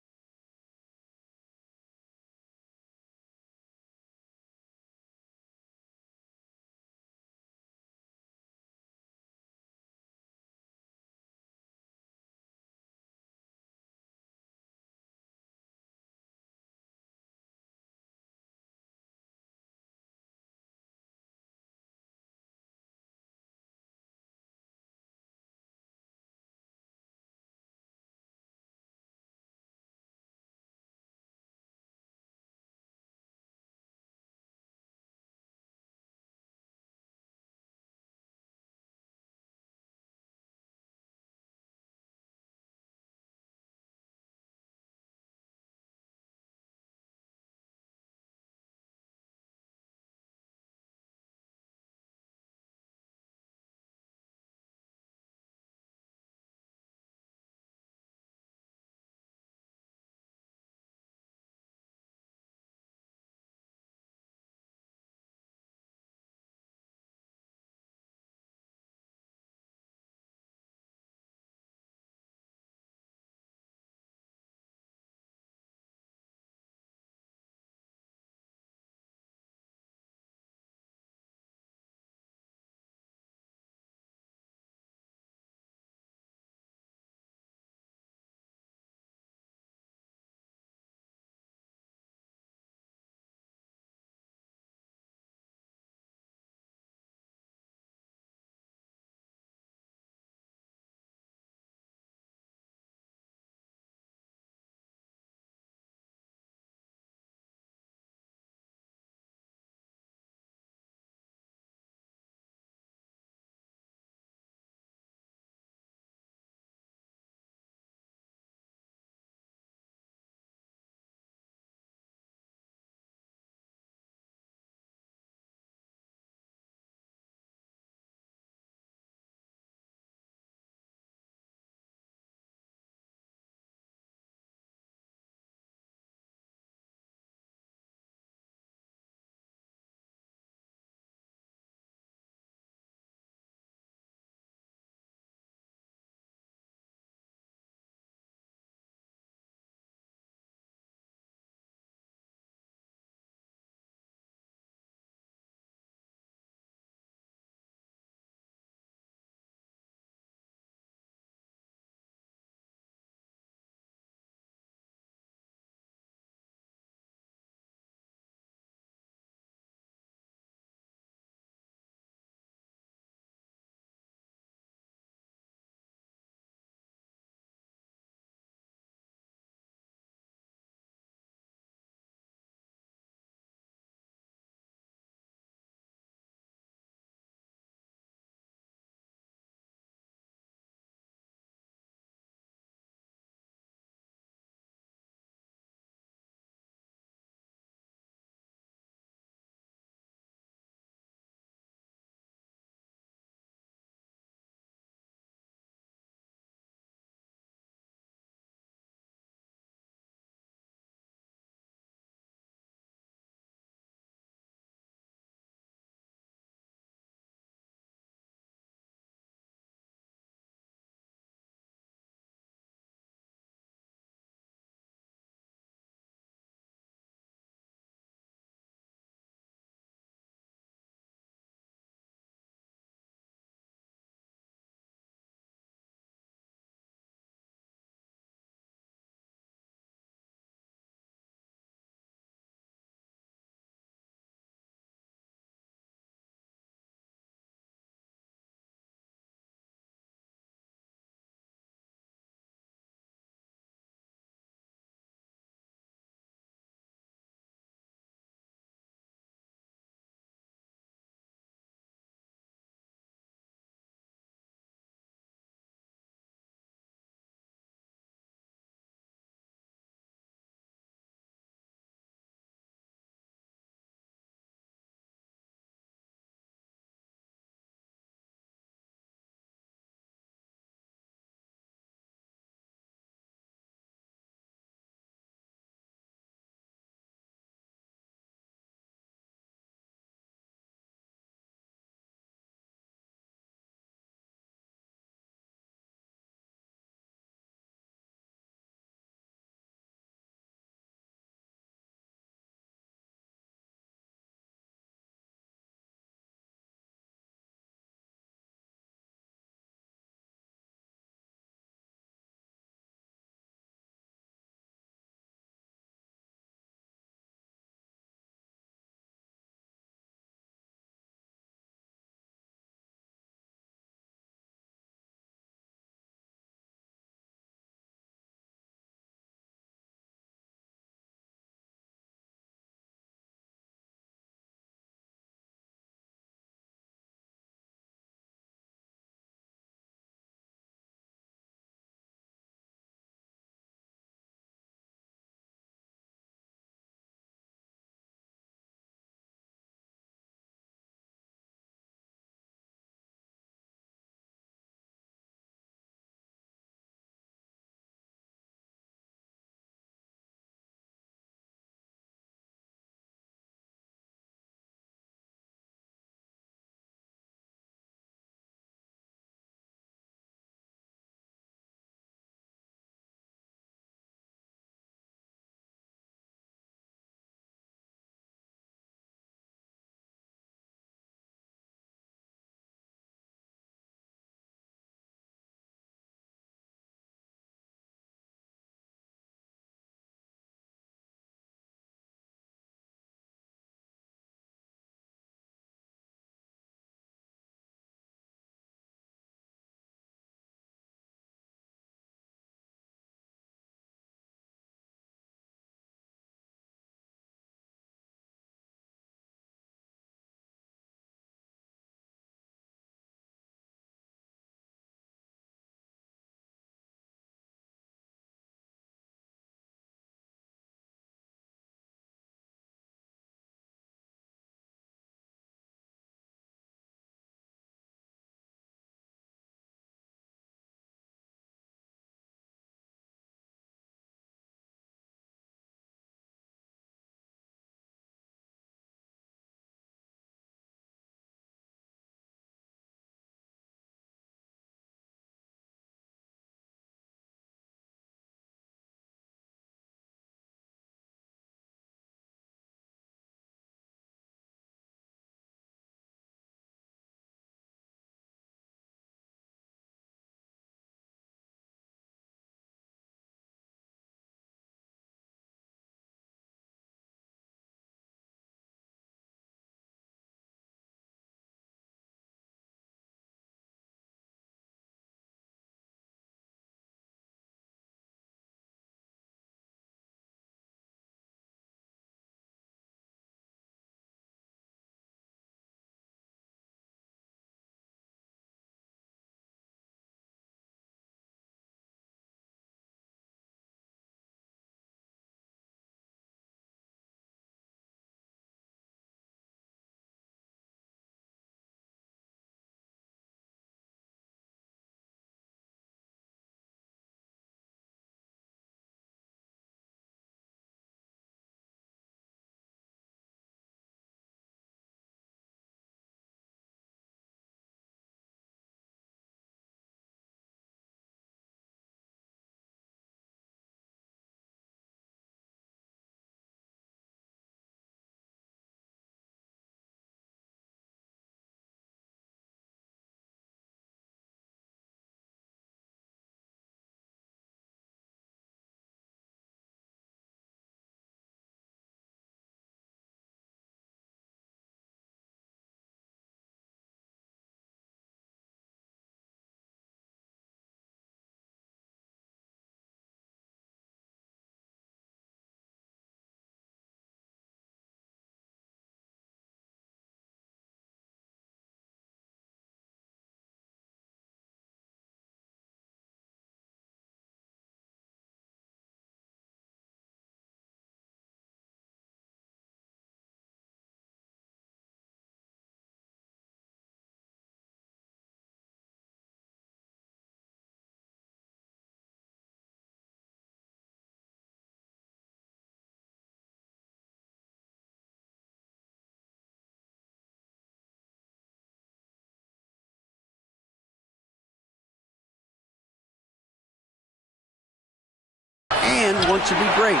and want to be great.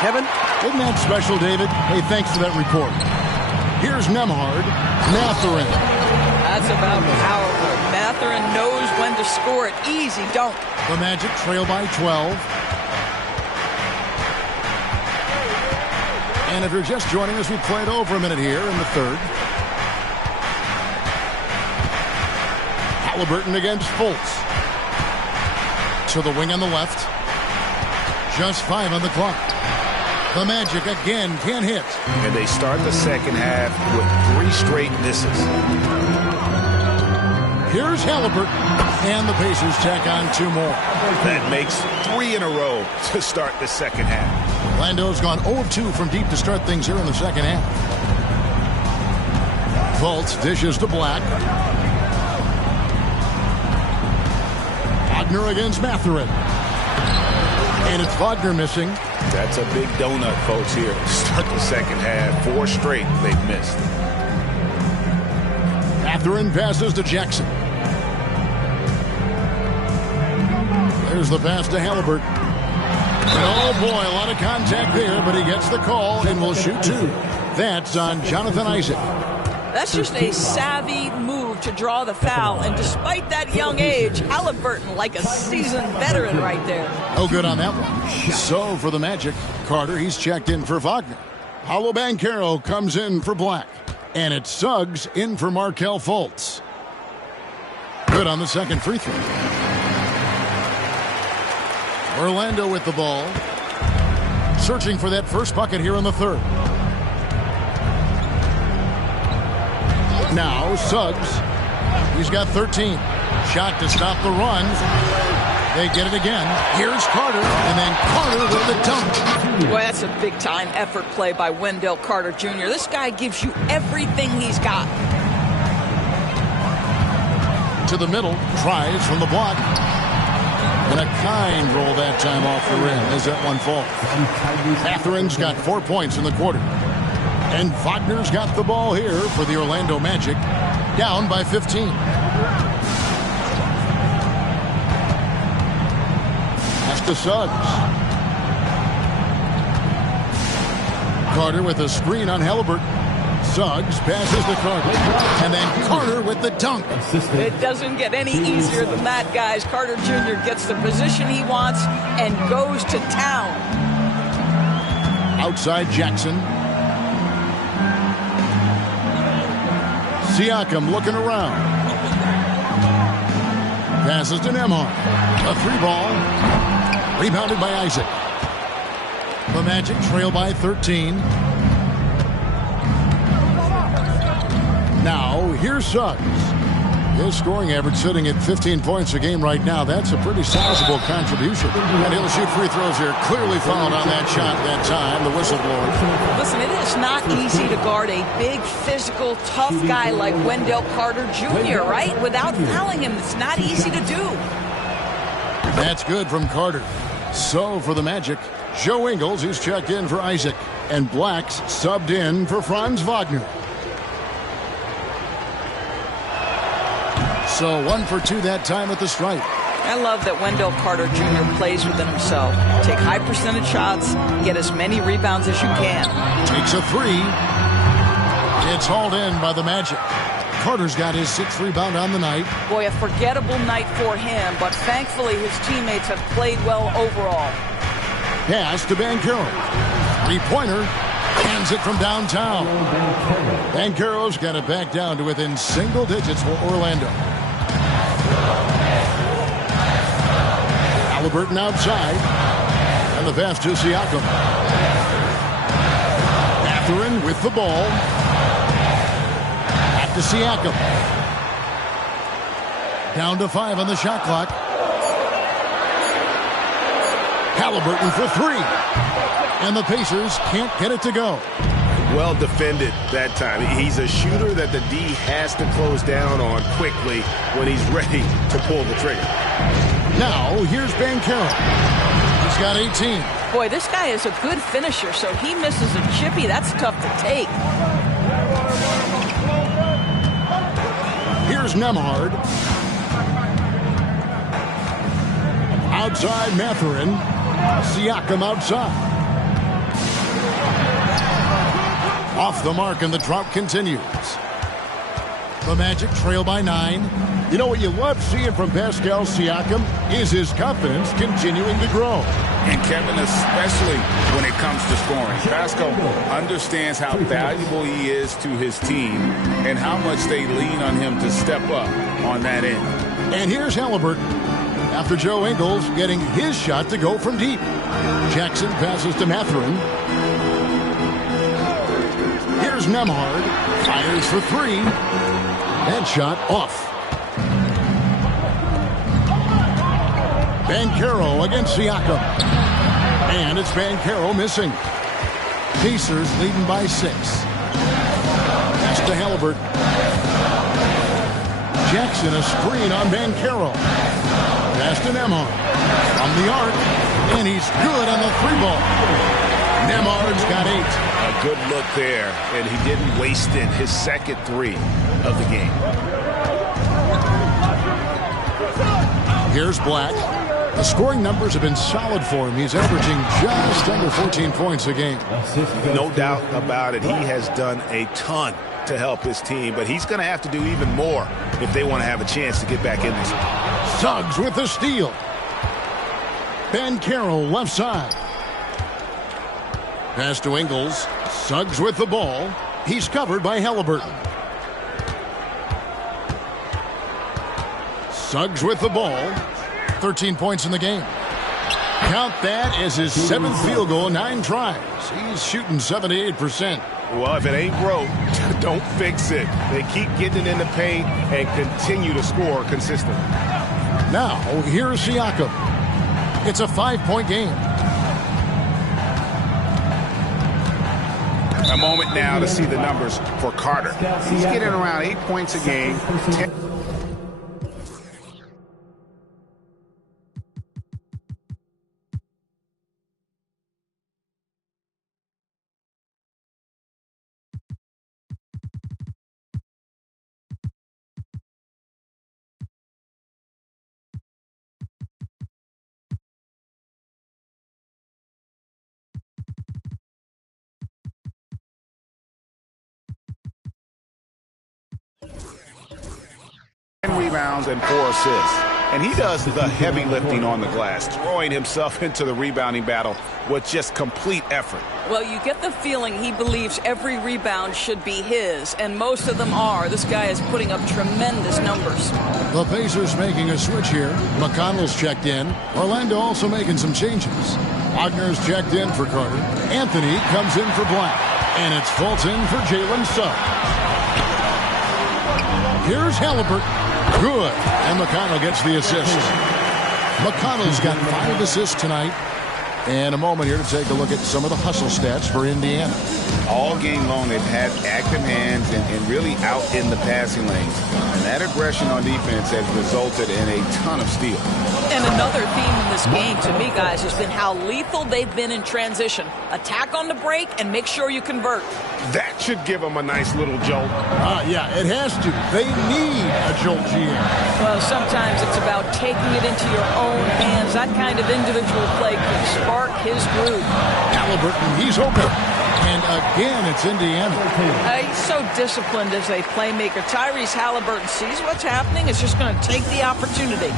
Kevin? Isn't that special, David? Hey, thanks for that report. Here's Nembhard. Mathurin. That's about powerful. Mathurin knows when to score it. Easy dunk. The Magic trail by 12. And if you're just joining us, we played over a minute here in the third. Haliburton against Fultz. To the wing on the left. Just 5 on the clock. The Magic again can't hit. And they start the second half with 3 straight misses. Here's Haliburton. And the Pacers tack on 2 more. That makes 3 in a row to start the second half. Orlando's gone 0 of 2 from deep to start things here in the second half. Fultz dishes to Black. Wagner against Mathurin. And it's Wagner missing. That's a big donut, folks, here. Start the second half. 4 straight they've missed. Mathurin passes to Jackson. There's the pass to Haliburton. Oh, boy, a lot of contact there, but he gets the call and will shoot 2. That's on Jonathan Isaac. That's just a savvy move to draw the foul, and despite that young age, Haliburton like a seasoned veteran right there. Oh, good on that one. So for the Magic, Carter, he's checked in for Wagner. Paolo Banchero comes in for Black. And it's Suggs in for Markelle Fultz. Good on the second free throw. Orlando with the ball. Searching for that first bucket here in the third. Now Suggs. He's got 13. Shot to stop the run. They get it again. Here's Carter, and then Carter with the dunk. Boy, that's a big-time effort play by Wendell Carter Jr. This guy gives you everything he's got. To the middle, tries from the block. And a kind roll that time off the rim as that one falls. Mathurin's got 4 points in the quarter. And Wagner's got the ball here for the Orlando Magic. Down by 15. Pass to Suggs. Carter with a screen on Haliburton. Suggs passes to Carter. And then Carter with the dunk. It doesn't get any easier than that, guys. Carter Jr. gets the position he wants and goes to town. Outside Jackson. Siakam looking around. Passes to Nembhard. A 3-ball. Rebounded by Isaac. The Magic trail by 13. Now, here's Suggs. His scoring average sitting at 15 points a game right now. That's a pretty sizable contribution. And he'll shoot free throws here. Clearly fouled on that shot that time, the whistleblower. Listen, it is not easy to guard a big, physical, tough guy like Wendell Carter Jr., right? Without fouling him, it's not easy to do. That's good from Carter. So for the Magic, Joe Ingles, he's checked in for Isaac. And Black's subbed in for Franz Wagner. So 1 for 2 that time at the stripe. I love that Wendell Carter Jr. plays within himself. Take high percentage shots, get as many rebounds as you can. Takes a 3. It's hauled in by the Magic. Carter's got his 6th rebound on the night. Boy, a forgettable night for him, but thankfully his teammates have played well overall. Pass to Banchero. 3-pointer. Hands it from downtown. Banchero's got it back down to within single digits for Orlando. Haliburton outside. And the pass to Siakam. Mathurin with the ball. Back to Siakam. Down to 5 on the shot clock. Haliburton for 3. And the Pacers can't get it to go. Well defended that time. He's a shooter that the D has to close down on quickly when he's ready to pull the trigger. Now, here's Banchero. He's got 18. Boy, this guy is a good finisher, so he misses a chippy. That's tough to take. Here's Nembhard. Outside Mathurin. Siakam outside. Off the mark, and the drought continues. The Magic trail by 9. You know what you love seeing from Pascal Siakam is his confidence continuing to grow. And Kevin, especially when it comes to scoring. Pascal understands how valuable he is to his team and how much they lean on him to step up on that end. And here's Halliburton after Joe Ingles getting his shot to go from deep. Jackson passes to Mathurin. Here's Nembhard. Fires for 3. That shot off. Banchero against Siakam. And it's Banchero missing. Pacers leading by 6. Pass to Halliburton. Jackson a screen on Banchero. Pass to Nembhard. From the arc. And he's good on the 3-ball. Nembhard's got 8. A good look there, and he didn't waste it. His second 3 of the game. Here's Black. The scoring numbers have been solid for him. He's averaging just under 14 points a game. No doubt about it. He has done a ton to help his team, but he's going to have to do even more if they want to have a chance to get back in this. Suggs with the steal. Banchero left side. Pass to Ingles. Suggs with the ball. He's covered by Halliburton. Suggs with the ball. 13 points in the game. Count that as his 7th field goal, 9 tries. He's shooting 78%. Well, if it ain't broke, don't fix it. They keep getting it in the paint and continue to score consistently. Now, here's Siakam. It's a 5-point game. A moment now to see the numbers for Carter. He's getting around 8 points a game. 10 rebounds and 4 assists. And he does the heavy lifting on the glass, throwing himself into the rebounding battle with just complete effort. Well, you get the feeling he believes every rebound should be his, and most of them are. This guy is putting up tremendous numbers. The Pacers making a switch here. McConnell's checked in. Orlando also making some changes. Wagner's checked in for Carter. Anthony comes in for Black. And it's Fulton for Jalen Suggs. Here's Halliburton. Good. And McConnell gets the assist. McConnell's got 5 assists tonight. And a moment here to take a look at some of the hustle stats for Indiana. All game long, they've had active hands and really out in the passing lanes. And that aggression on defense has resulted in a ton of steals. And another theme in this game, to me, guys, has been how lethal they've been in transition. Attack on the break and make sure you convert. That should give them a nice little jolt. Yeah, it has to. They need a jolt, GM. Well, sometimes it's about taking it into your own hands. That kind of individual play can spark his groove. Halliburton, he's open. And again, it's Indiana. He's so disciplined as a playmaker. Tyrese Halliburton sees what's happening. Is just going to take the opportunity.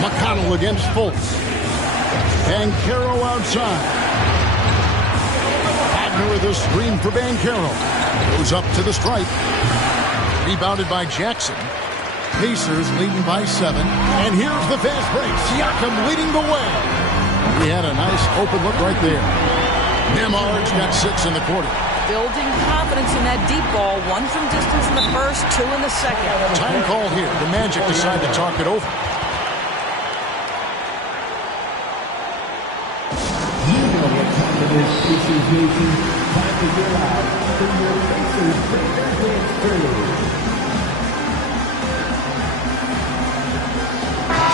McConnell against Fultz. Banchero outside. Wagner with a screen for Banchero. Goes up to the stripe. Rebounded by Jackson. Pacers leading by 7. And here's the fast break. Siakam leading the way. He had a nice open look right there. Nembhard's got 6 in the quarter. Building confidence in that deep ball. 1 from distance in the first, 2 in the second. Time call here. The Magic decide to talk it over. You know what time it is, Pacers Nation. Time to realize when your Pacers bring their hands through.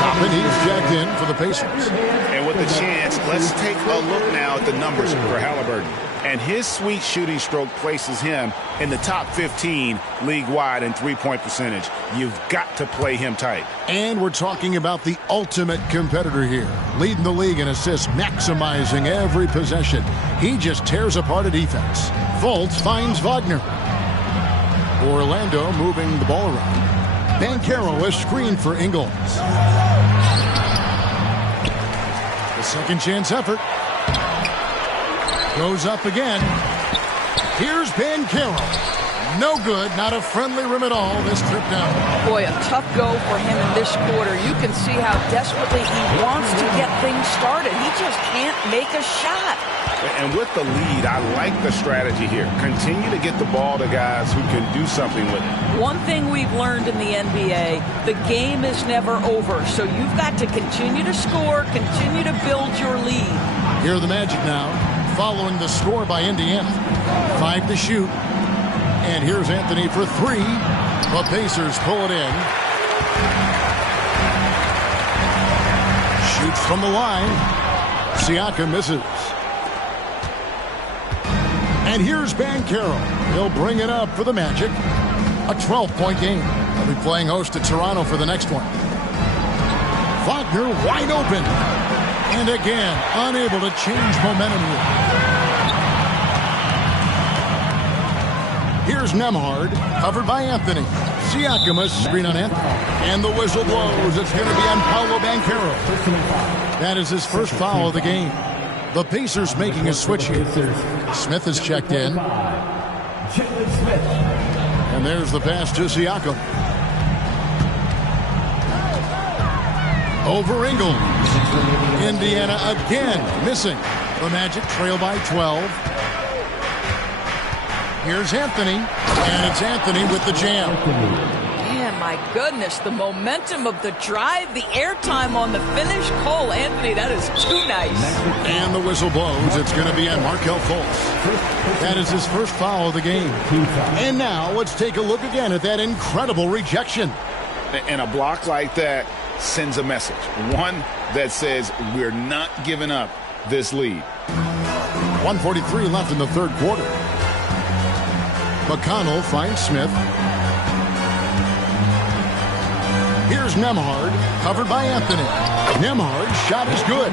Toppin, he's jacked in for the Pacers. And with the chance, let's take a look now at the numbers for Halliburton. And his sweet shooting stroke places him in the top 15 league-wide in three-point percentage. You've got to play him tight. And we're talking about the ultimate competitor here. Leading the league in assists, maximizing every possession. He just tears apart a defense. Fultz finds Wagner. Orlando moving the ball around. Banchero is screened for Ingles. The second chance effort. Goes up again. Here's Banchero. No good. Not a friendly rim at all this trip down. Boy, a tough go for him in this quarter. You can see how desperately he wants to get things started. He just can't make a shot. And with the lead, I like the strategy here. Continue to get the ball to guys who can do something with it. One thing we've learned in the NBA, the game is never over. So you've got to continue to score, continue to build your lead. Here are the Magic now, following the score by Indiana. 5 to shoot. And here's Anthony for 3. The Pacers pull it in. Shoots from the line. Siakam misses. And here's Banchero. He'll bring it up for the Magic. A 12-point game. They'll be playing host to Toronto for the next one. Wagner wide open. And again, unable to change momentum here. Here's Nembhard, covered by Anthony. Siakam a screen on Anthony. And the whistle blows. It's going to be on Paolo Banchero. That is his first foul of the game. The Pacers making a switch here. Smith is checked in. And there's the pass to Siakam. Over Ingles. Indiana again missing. The Magic trail by 12. Here's Anthony. And it's Anthony with the jam. Man, my goodness, the momentum of the drive, the airtime on the finish. Cole Anthony, that is too nice. And the whistle blows. It's going to be on Markelle Fultz. That is his first foul of the game. And now let's take a look again at that incredible rejection. And a block like that sends a message. One that says we're not giving up this lead. 1:43 left in the third quarter. McConnell finds Smith. Here's Nembhard, covered by Anthony. Nembhard's shot is good.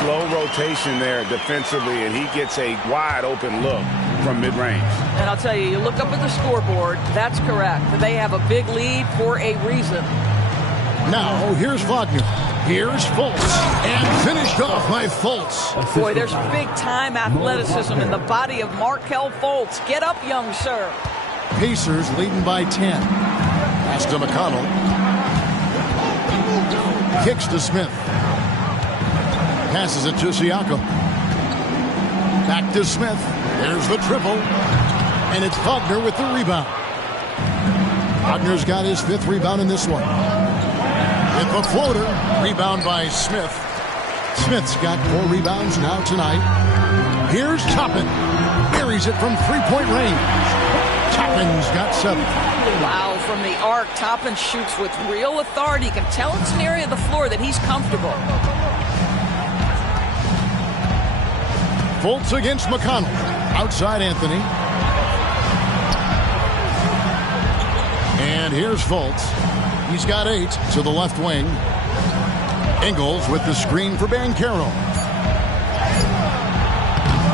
Slow rotation there defensively, and he gets a wide open look from mid-range. And I'll tell you, you look up at the scoreboard, that's correct. They have a big lead for a reason. Now, here's Wagner. Here's Fultz. And finished off by Fultz. Boy, there's big-time athleticism in the body of Markelle Fultz. Get up, young sir. Pacers leading by 10. Pass to McConnell. Kicks to Smith. Passes it to Siakam. Back to Smith. There's the triple. And it's Wagner with the rebound. Wagner's got his 5th rebound in this one. With the floater. Rebound by Smith. Smith's got 4 rebounds now tonight. Here's Toppin. Buries it from 3-point range. Toppin's got 7. Wow, from the arc, Toppin shoots with real authority. You can tell it's an area of the floor that he's comfortable. Fultz against McConnell. Outside Anthony. And here's Fultz. He's got 8 to the left wing. Ingles with the screen for Banchero.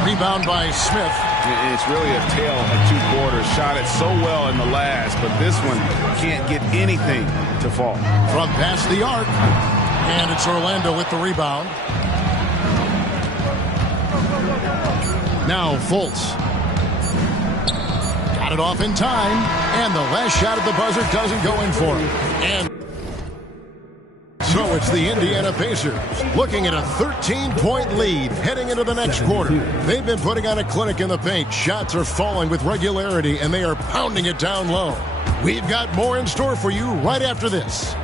Rebound by Smith. It's really a tale of 2 quarters. Shot it so well in the last, but this one can't get anything to fall. From past the arc. And it's Orlando with the rebound. Now Fultz. Got it off in time. And the last shot at the buzzer doesn't go in for him. And so it's the Indiana Pacers looking at a 13-point lead heading into the next quarter. They've been putting on a clinic in the paint. Shots are falling with regularity, and they are pounding it down low. We've got more in store for you right after this.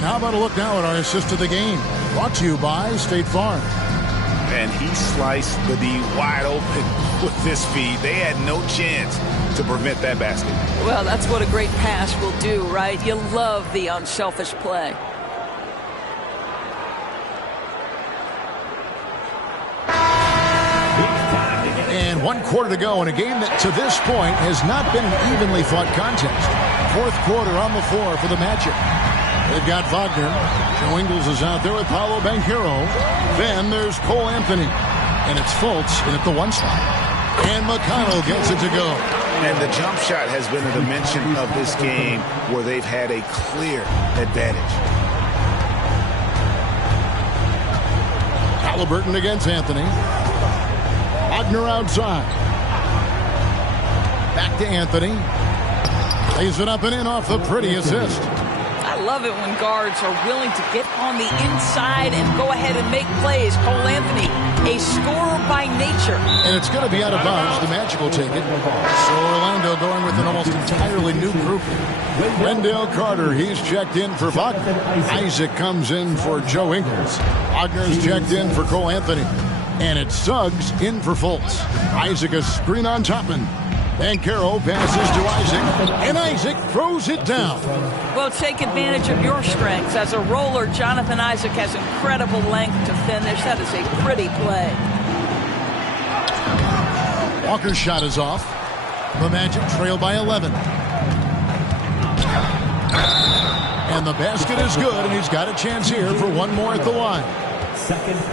And how about a look now at our assist of the game? Brought to you by State Farm. And he sliced the D wide open with this feed. They had no chance to prevent that basket. Well, that's what a great pass will do, right? You love the unselfish play. And 1 quarter to go in a game that to this point has not been an evenly fought contest. Fourth quarter on the floor for the Magic. They've got Wagner. Joe Ingles is out there with Paolo Banchero. Then there's Cole Anthony. And it's Fultz in at the 1 spot. And McConnell gets it to go. And the jump shot has been a dimension of this game where they've had a clear advantage. Halliburton against Anthony. Wagner outside. Back to Anthony. Lays it up and in off the pretty assist. I love it when guards are willing to get on the inside and go ahead and make plays. Cole Anthony, a scorer by nature. And it's going to be out of bounds. The Magic will take it. So Orlando going with an almost entirely new group. Wendell Carter, he's checked in for Wagner. Isaac comes in for Joe Ingles. Wagner's checked in for Cole Anthony. And it's Suggs in for Fultz. Isaac a screen on Toppin. Banchero passes to Isaac, and Isaac throws it down. Well, take advantage of your strengths. As a roller, Jonathan Isaac has incredible length to finish. That is a pretty play. Walker's shot is off. The Magic trail by 11. And the basket is good, and he's got a chance here for one more at the line.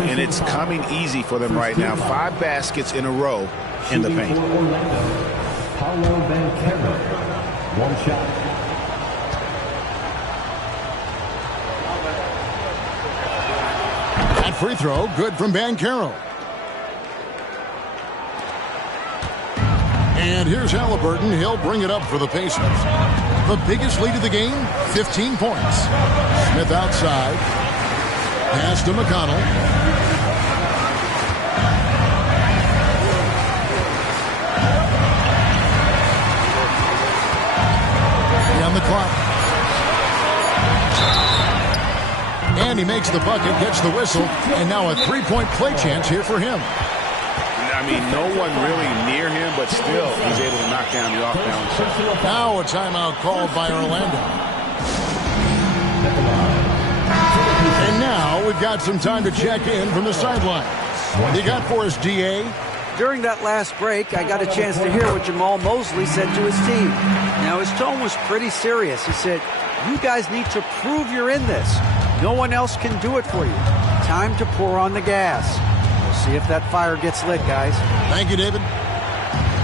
And it's coming easy for them right now. 5 baskets in a row in the paint. Paolo Banchero, 1 shot. That free throw, good from Banchero. And here's Halliburton. He'll bring it up for the Pacers. The biggest lead of the game, 15 points. Smith outside. Pass to McConnell. On the clock. And he makes the bucket, gets the whistle, and now a 3-point play chance here for him. I mean, no one really near him, but still he's able to knock down the off-balance shot. Now a timeout called by Orlando. And now we've got some time to check in from the sideline. What do you got for us, DA? During that last break, I got a chance to hear what Jamal Mosley said to his team. Now, his tone was pretty serious. He said, you guys need to prove you're in this. No one else can do it for you. Time to pour on the gas. We'll see if that fire gets lit, guys. Thank you, David.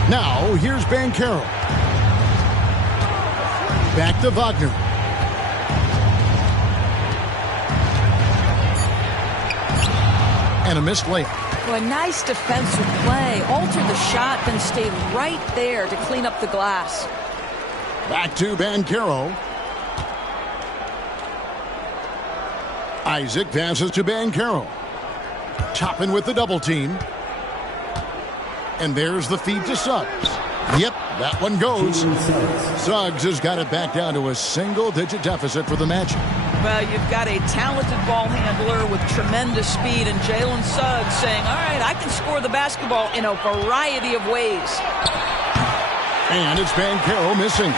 Now, here's Banchero. Back to Wagner. And a missed layup. Well, a nice defensive play. Alter the shot, then stay right there to clean up the glass. Back to Banchero. Isaac passes to Banchero. Toppin with the double team. And there's the feed to Suggs. Yep, that one goes. Suggs has got it back down to a single-digit deficit for the Magic. Well, you've got a talented ball handler with tremendous speed, and Jalen Suggs saying, all right, I can score the basketball in a variety of ways. And it's Banchero missing.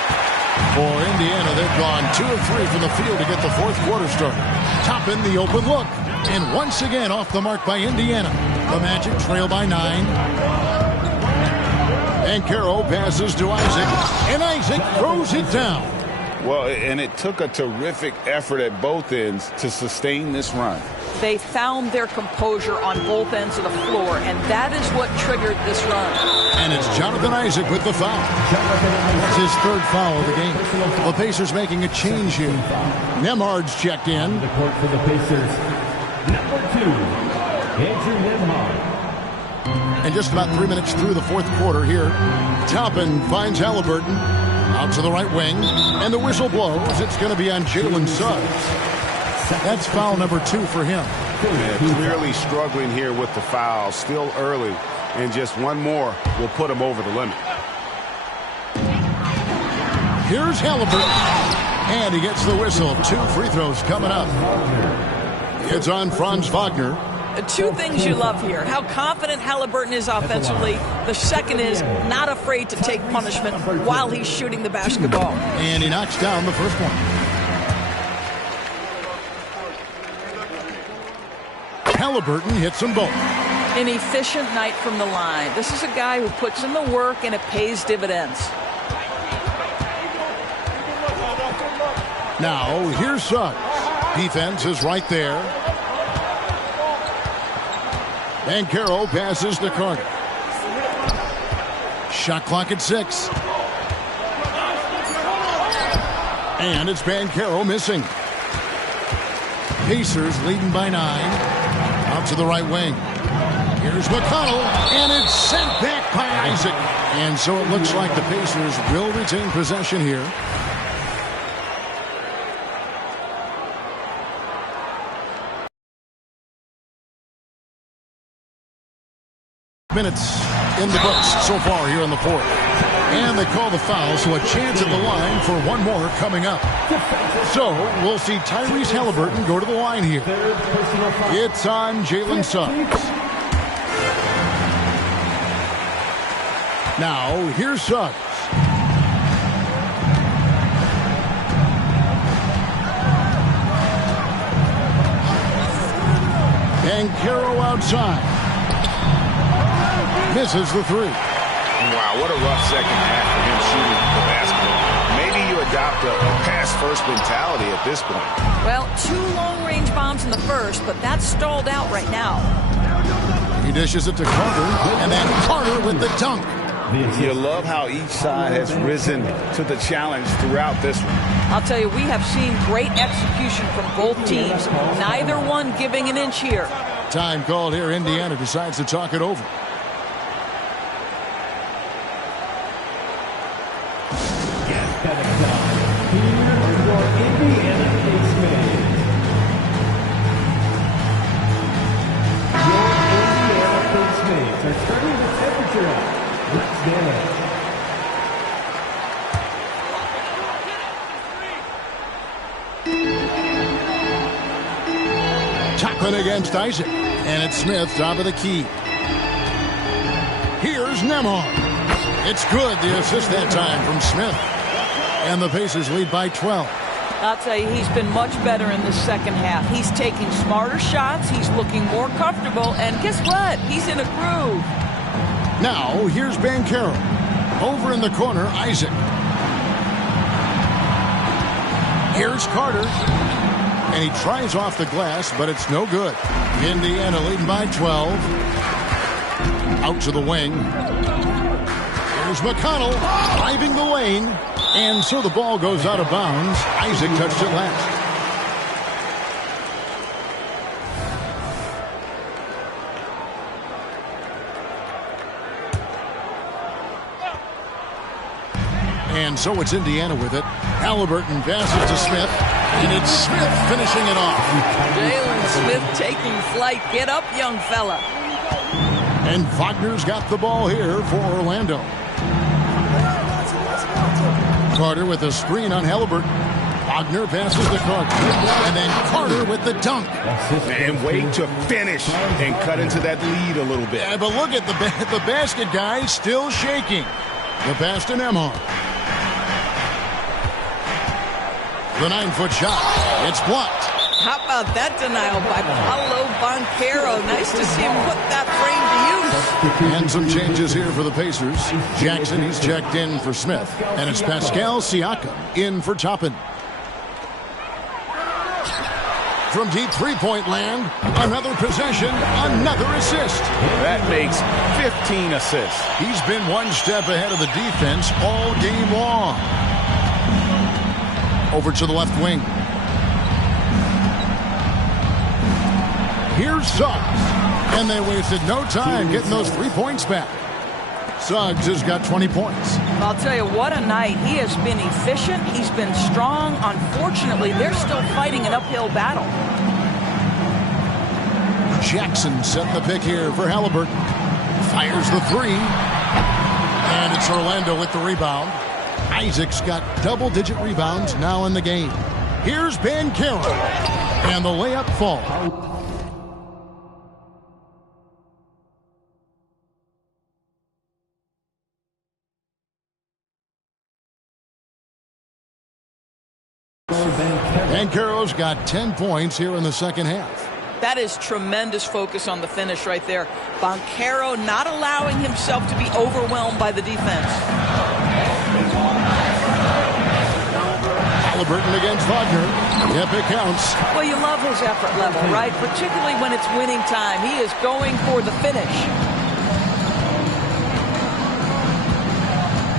For Indiana, they've gone 2 of 3 from the field to get the fourth quarter started. Toppin the open look. And once again off the mark by Indiana. The Magic trail by 9. Banchero passes to Isaac. And Isaac throws it down. Well, and it took a terrific effort at both ends to sustain this run. They found their composure on both ends of the floor, and that is what triggered this run. And it's Jonathan Isaac with the foul. It's his 3rd foul of the game. The Pacers making a change here. Nembhard's checked in. The court for the Pacers, number 2, Andrew Nembhard. And just about 3 minutes through the fourth quarter here, Toppin finds Halliburton out to the right wing, and the whistle blows. It's going to be on Jalen Suggs. That's foul number 2 for him. Yeah, clearly struggling here with the foul. Still early, and just one more will put him over the limit. Here's Halliburton. And he gets the whistle. 2 free throws coming up. It's on Franz Wagner. Two things you love here. How confident Haliburton is offensively. The second is not afraid to take punishment while he's shooting the basketball. And he knocks down the first one. Haliburton hits them both. An efficient night from the line. This is a guy who puts in the work and it pays dividends. Now, here's Suggs. Defense is right there. Banchero passes to Carter. Shot clock at 6. And it's Banchero missing. Pacers leading by 9. Out to the right wing. Here's McConnell, and it's sent back by Isaac. And so it looks like the Pacers will retain possession here. Minutes in the books so far here in the fourth. And they call the foul, so a chance at the line for one more coming up. So we'll see Tyrese Haliburton go to the line here. It's on Jalen Suggs. Now, here's Suggs. Banchero outside. Misses the 3. Wow, what a rough second half for him shooting the basketball. Maybe you adopt a pass-first mentality at this point. Well, 2 long-range bombs in the first, but that's stalled out right now. He dishes it to Carter, and then Carter with the dunk. You love how each side has risen to the challenge throughout this one. I'll tell you, we have seen great execution from both teams. Neither one giving an inch here. Time called here. Indiana decides to talk it over. Chocolate against Isaac. And it's Smith, top of the key. Here's Nembhard. It's good, the assist that time from Smith. And the Pacers lead by 12. I'll tell you, he's been much better in the second half. He's taking smarter shots. He's looking more comfortable. And guess what? He's in a groove. Now, here's Banchero. Over in the corner, Isaac. Here's Carter. And he tries off the glass, but it's no good. Indiana leading by 12. Out to the wing. Here's McConnell driving the lane. And so the ball goes out of bounds. Isaac touched it last. And so it's Indiana with it. Haliburton passes to Smith. And it's Smith finishing it off. Jalen Smith taking flight. Get up, young fella. And Wagner's got the ball here for Orlando. Carter with a screen on Haliburton. Wagner passes to Carter. And then Carter with the dunk. And wait to finish and cut into that lead a little bit. Yeah, but look at the basket guy still shaking. The pass to Nembhard. The 9-foot shot. It's blocked. How about that denial by Paolo Banchero? Nice to see him put that frame to use. And some changes here for the Pacers. Jackson, he's checked in for Smith. And it's Pascal Siakam in for Toppin. From deep three-point land, another possession, another assist. That makes 15 assists. He's been one step ahead of the defense all game long. Over to the left wing. Here's Suggs. And they wasted no time getting those 3 points back. Suggs has got 20 points. I'll tell you, what a night. He has been efficient. He's been strong. Unfortunately, they're still fighting an uphill battle. Jackson setting the pick here for Haliburton. Fires the 3. And it's Orlando with the rebound. Isaac's got double-digit rebounds now in the game. Here's Banchero. And the layup falls. Banchero's got 10 points here in the second half. That is tremendous focus on the finish right there. Banchero not allowing himself to be overwhelmed by the defense. Halliburton against Wagner. Yep, it counts. Well, you love his effort level, right? Particularly when it's winning time. He is going for the finish.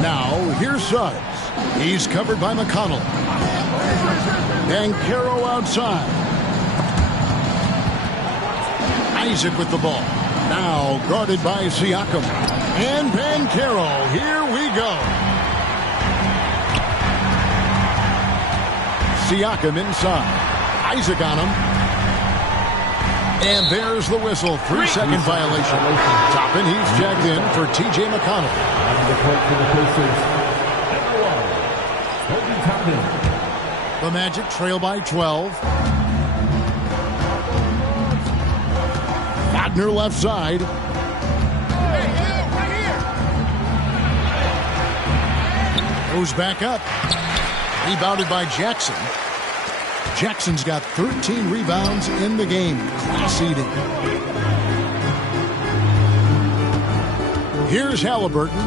Now, here's Suggs. He's covered by McConnell. Banchero outside. Isaac with the ball. Now guarded by Siakam. And Banchero. Here we go. Siakam inside. Isaac on him. And there's the whistle. 3-second violation. Toppin, he's jacked in for T.J. McConnell. On the court for the Pacers. Kobe Toppin. The Magic trail by 12. Wagner left side. Goes back up. Rebounded by Jackson. Jackson's got 13 rebounds in the game. Class eating. Here's Halliburton.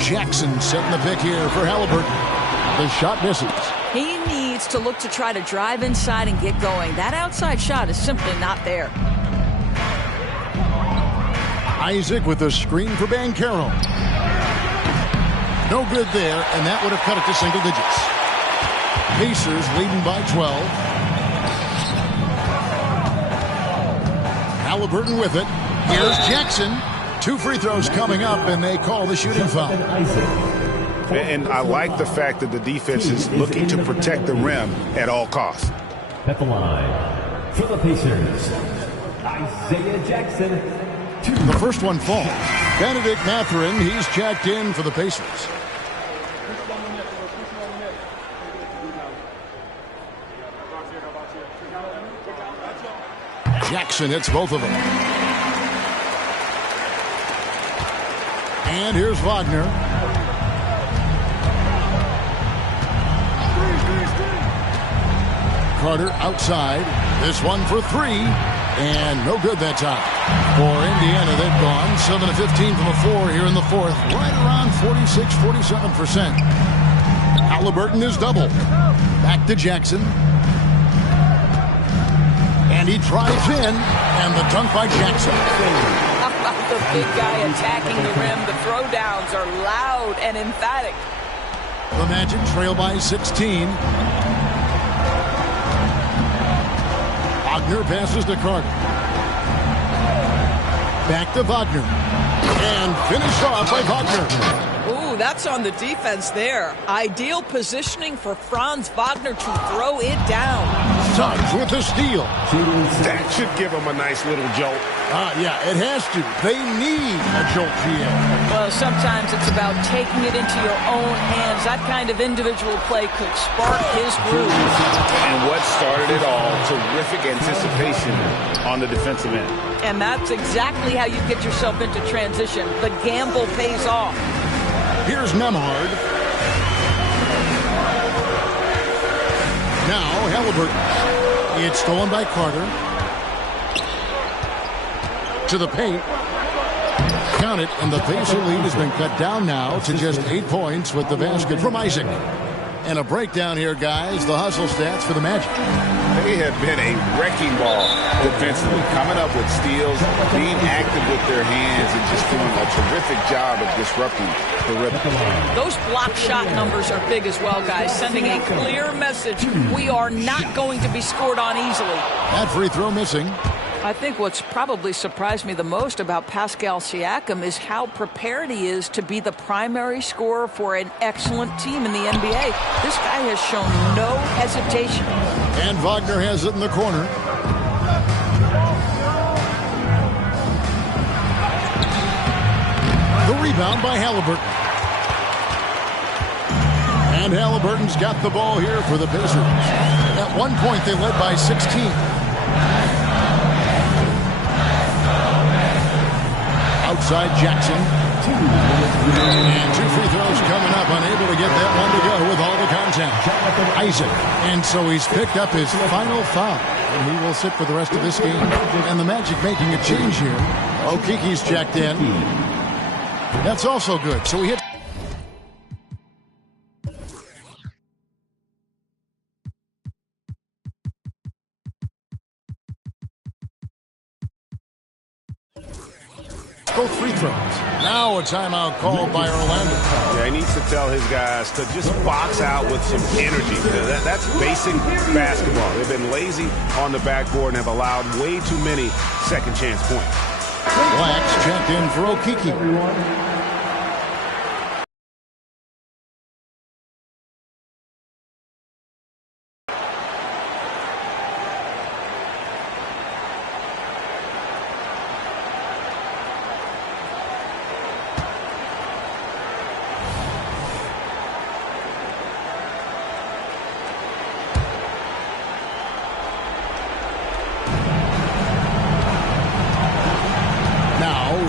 Jackson setting the pick here for Halliburton. The shot misses. He needs to look to try to drive inside and get going. That outside shot is simply not there. Isaac with a screen for Banchero. No good there, and that would have cut it to single digits. Pacers leading by 12. Halliburton with it. Here's Jackson. 2 free throws coming up, and they call the shooting foul. And I like the fact that the defense is looking to protect the rim at all costs. At the line for the Pacers, Isaiah Jackson. The first one falls. Benedict Mathurin, he's checked in for the Pacers. Jackson hits both of them. And here's Wagner. Carter outside. This one for 3. And no good that time. For Indiana, they've gone 7 of 15 from the floor here in the fourth. Right around 46-47%. Halliburton is double. Back to Jackson. And he drives in. And the dunk by Jackson. How about the big guy attacking the rim? The throwdowns are loud and emphatic. The Magic trail by 16. Wagner passes to Carter. Back to Wagner. And finished off by Wagner. Ooh, that's on the defense there. Ideal positioning for Franz Wagner to throw it down. Suggs with the steal. That should give him a nice little jolt. Yeah, it has to. They need a jolt, GM. Well, sometimes it's about taking it into your own hands. That kind of individual play could spark his groove. And what started it all, terrific anticipation on the defensive end. And that's exactly how you get yourself into transition. The gamble pays off. Here's Nembhard. Now Halliburton. It's stolen by Carter. To the paint. Count it, and the Pacer lead has been cut down now to just 8 points with the basket from Isaac. And a breakdown here, guys. The hustle stats for the Magic. They have been a wrecking ball defensively, coming up with steals, being active with their hands, and just doing a terrific job of disrupting the rim. Those block shot numbers are big as well, guys, sending a clear message. We are not going to be scored on easily. That free throw missing. I think what's probably surprised me the most about Pascal Siakam is how prepared he is to be the primary scorer for an excellent team in the NBA. This guy has shown no hesitation. And Wagner has it in the corner. The rebound by Halliburton. And Halliburton's got the ball here for the Pacers. At one point, they led by 16. Outside Jackson. And 2 free throws coming up. Unable to get that one to go with all the contact. Isaac. And so he's picked up his final foul. And he will sit for the rest of this game. And the Magic making a change here. Okiki's checked in. That's also good. So he hit. Both free throws. Now a timeout called by Orlando. Yeah, he needs to tell his guys to just box out with some energy. That's basic basketball. They've been lazy on the backboard and have allowed way too many second chance points. Blacks checked in for Okiki.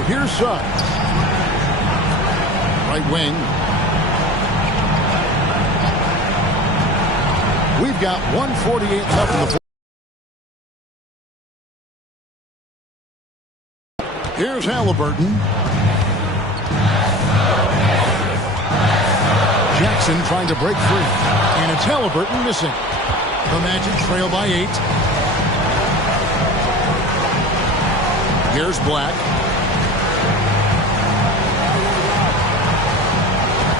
Here's Suggs. Right wing. We've got 1:48 left in the fourth. Here's Halliburton. Jackson trying to break free. And it's Halliburton missing. The Magic trail by 8. Here's Black.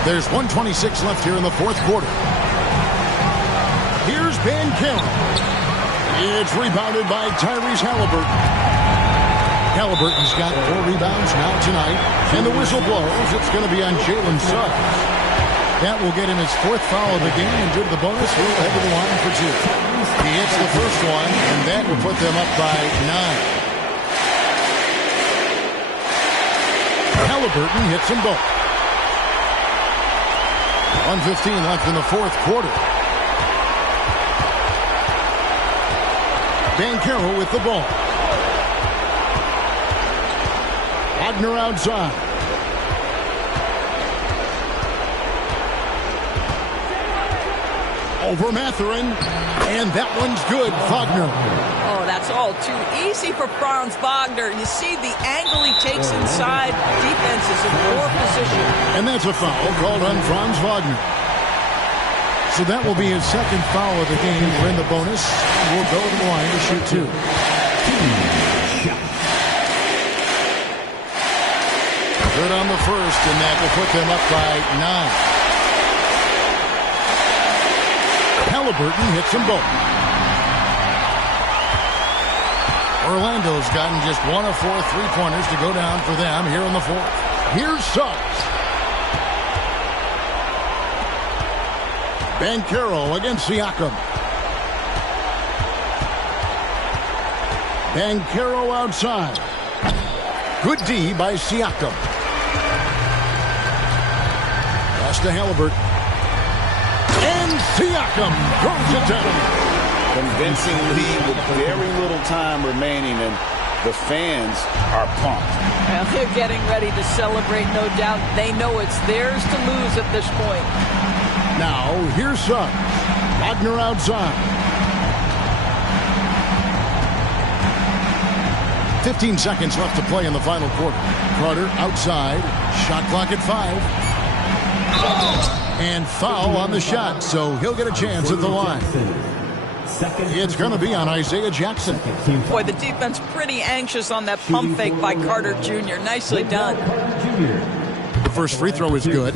There's 1:26 left here in the fourth quarter. Here's Banchero. It's rebounded by Tyrese Halliburton. Halliburton's got 4 rebounds now tonight. And the whistle blows. It's going to be on Jalen Suggs. That will get him his 4th foul of the game. And due to the bonus, he'll head to the line for 2. He hits the first one, and that will put them up by 9. Halliburton hits them both. 1:15 left in the fourth quarter. Banchero with the ball. Wagner outside. Over Mathurin. And that one's good. Wagner. Oh, that's all too easy for Franz Wagner. You see the angle he takes inside. Defense is in poor position. And that's a foul called on Franz Wagner. So that will be his 2nd foul of the game. We're in the bonus. We'll go to the line to shoot 2. Good on the first, and that will put them up by 9. Halliburton hits them both. Orlando's gotten just 1 of 4 3-pointers to go down for them here in the fourth. Here's Suggs. Banchero against Siakam. Banchero outside. Good D by Siakam. Pass to Halliburton. And Siakam throws it down. Convincing lead with very little time remaining, and the fans are pumped. Well, they're getting ready to celebrate, no doubt. They know it's theirs to lose at this point. Now, here's Suggs. Wagner outside. 15 seconds left to play in the final quarter. Carter outside. Shot clock at 5. And foul on the shot, so he'll get a chance at the line. It's going to be on Isaiah Jackson. Boy, the defense pretty anxious on that pump fake by Carter Jr. Nicely done. The first free throw is good.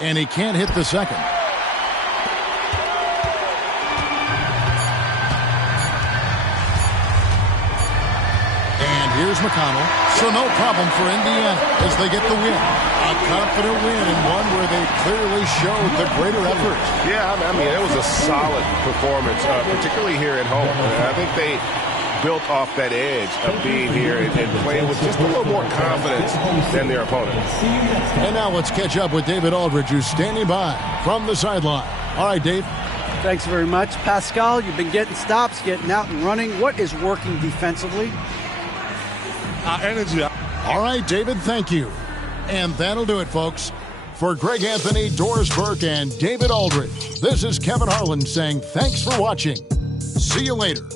And he can't hit the second. Here's McConnell. So no problem for Indiana as they get the win. A confident win and one where they clearly showed the greater effort. Yeah, I mean, it was a solid performance, particularly here at home. I think they built off that edge of being here and playing with just a little more confidence than their opponent. And now let's catch up with David Aldridge, who's standing by from the sideline. All right, Dave. Thanks very much. Pascal, you've been getting stops, getting out and running. What is working defensively? Energy. All right, David, thank you. And that'll do it, folks. For Greg Anthony, Doris Burke, and David Aldridge, this is Kevin Harlan saying thanks for watching. See you later.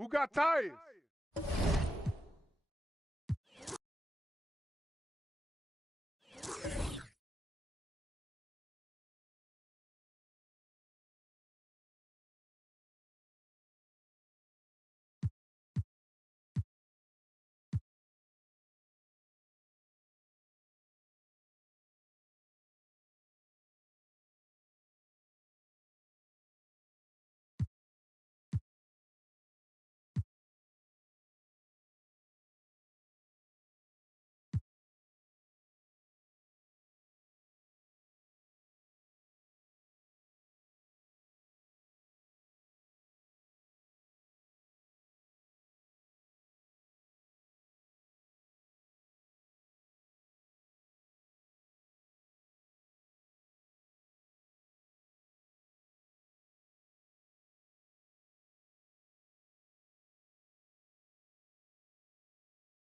Who got tires?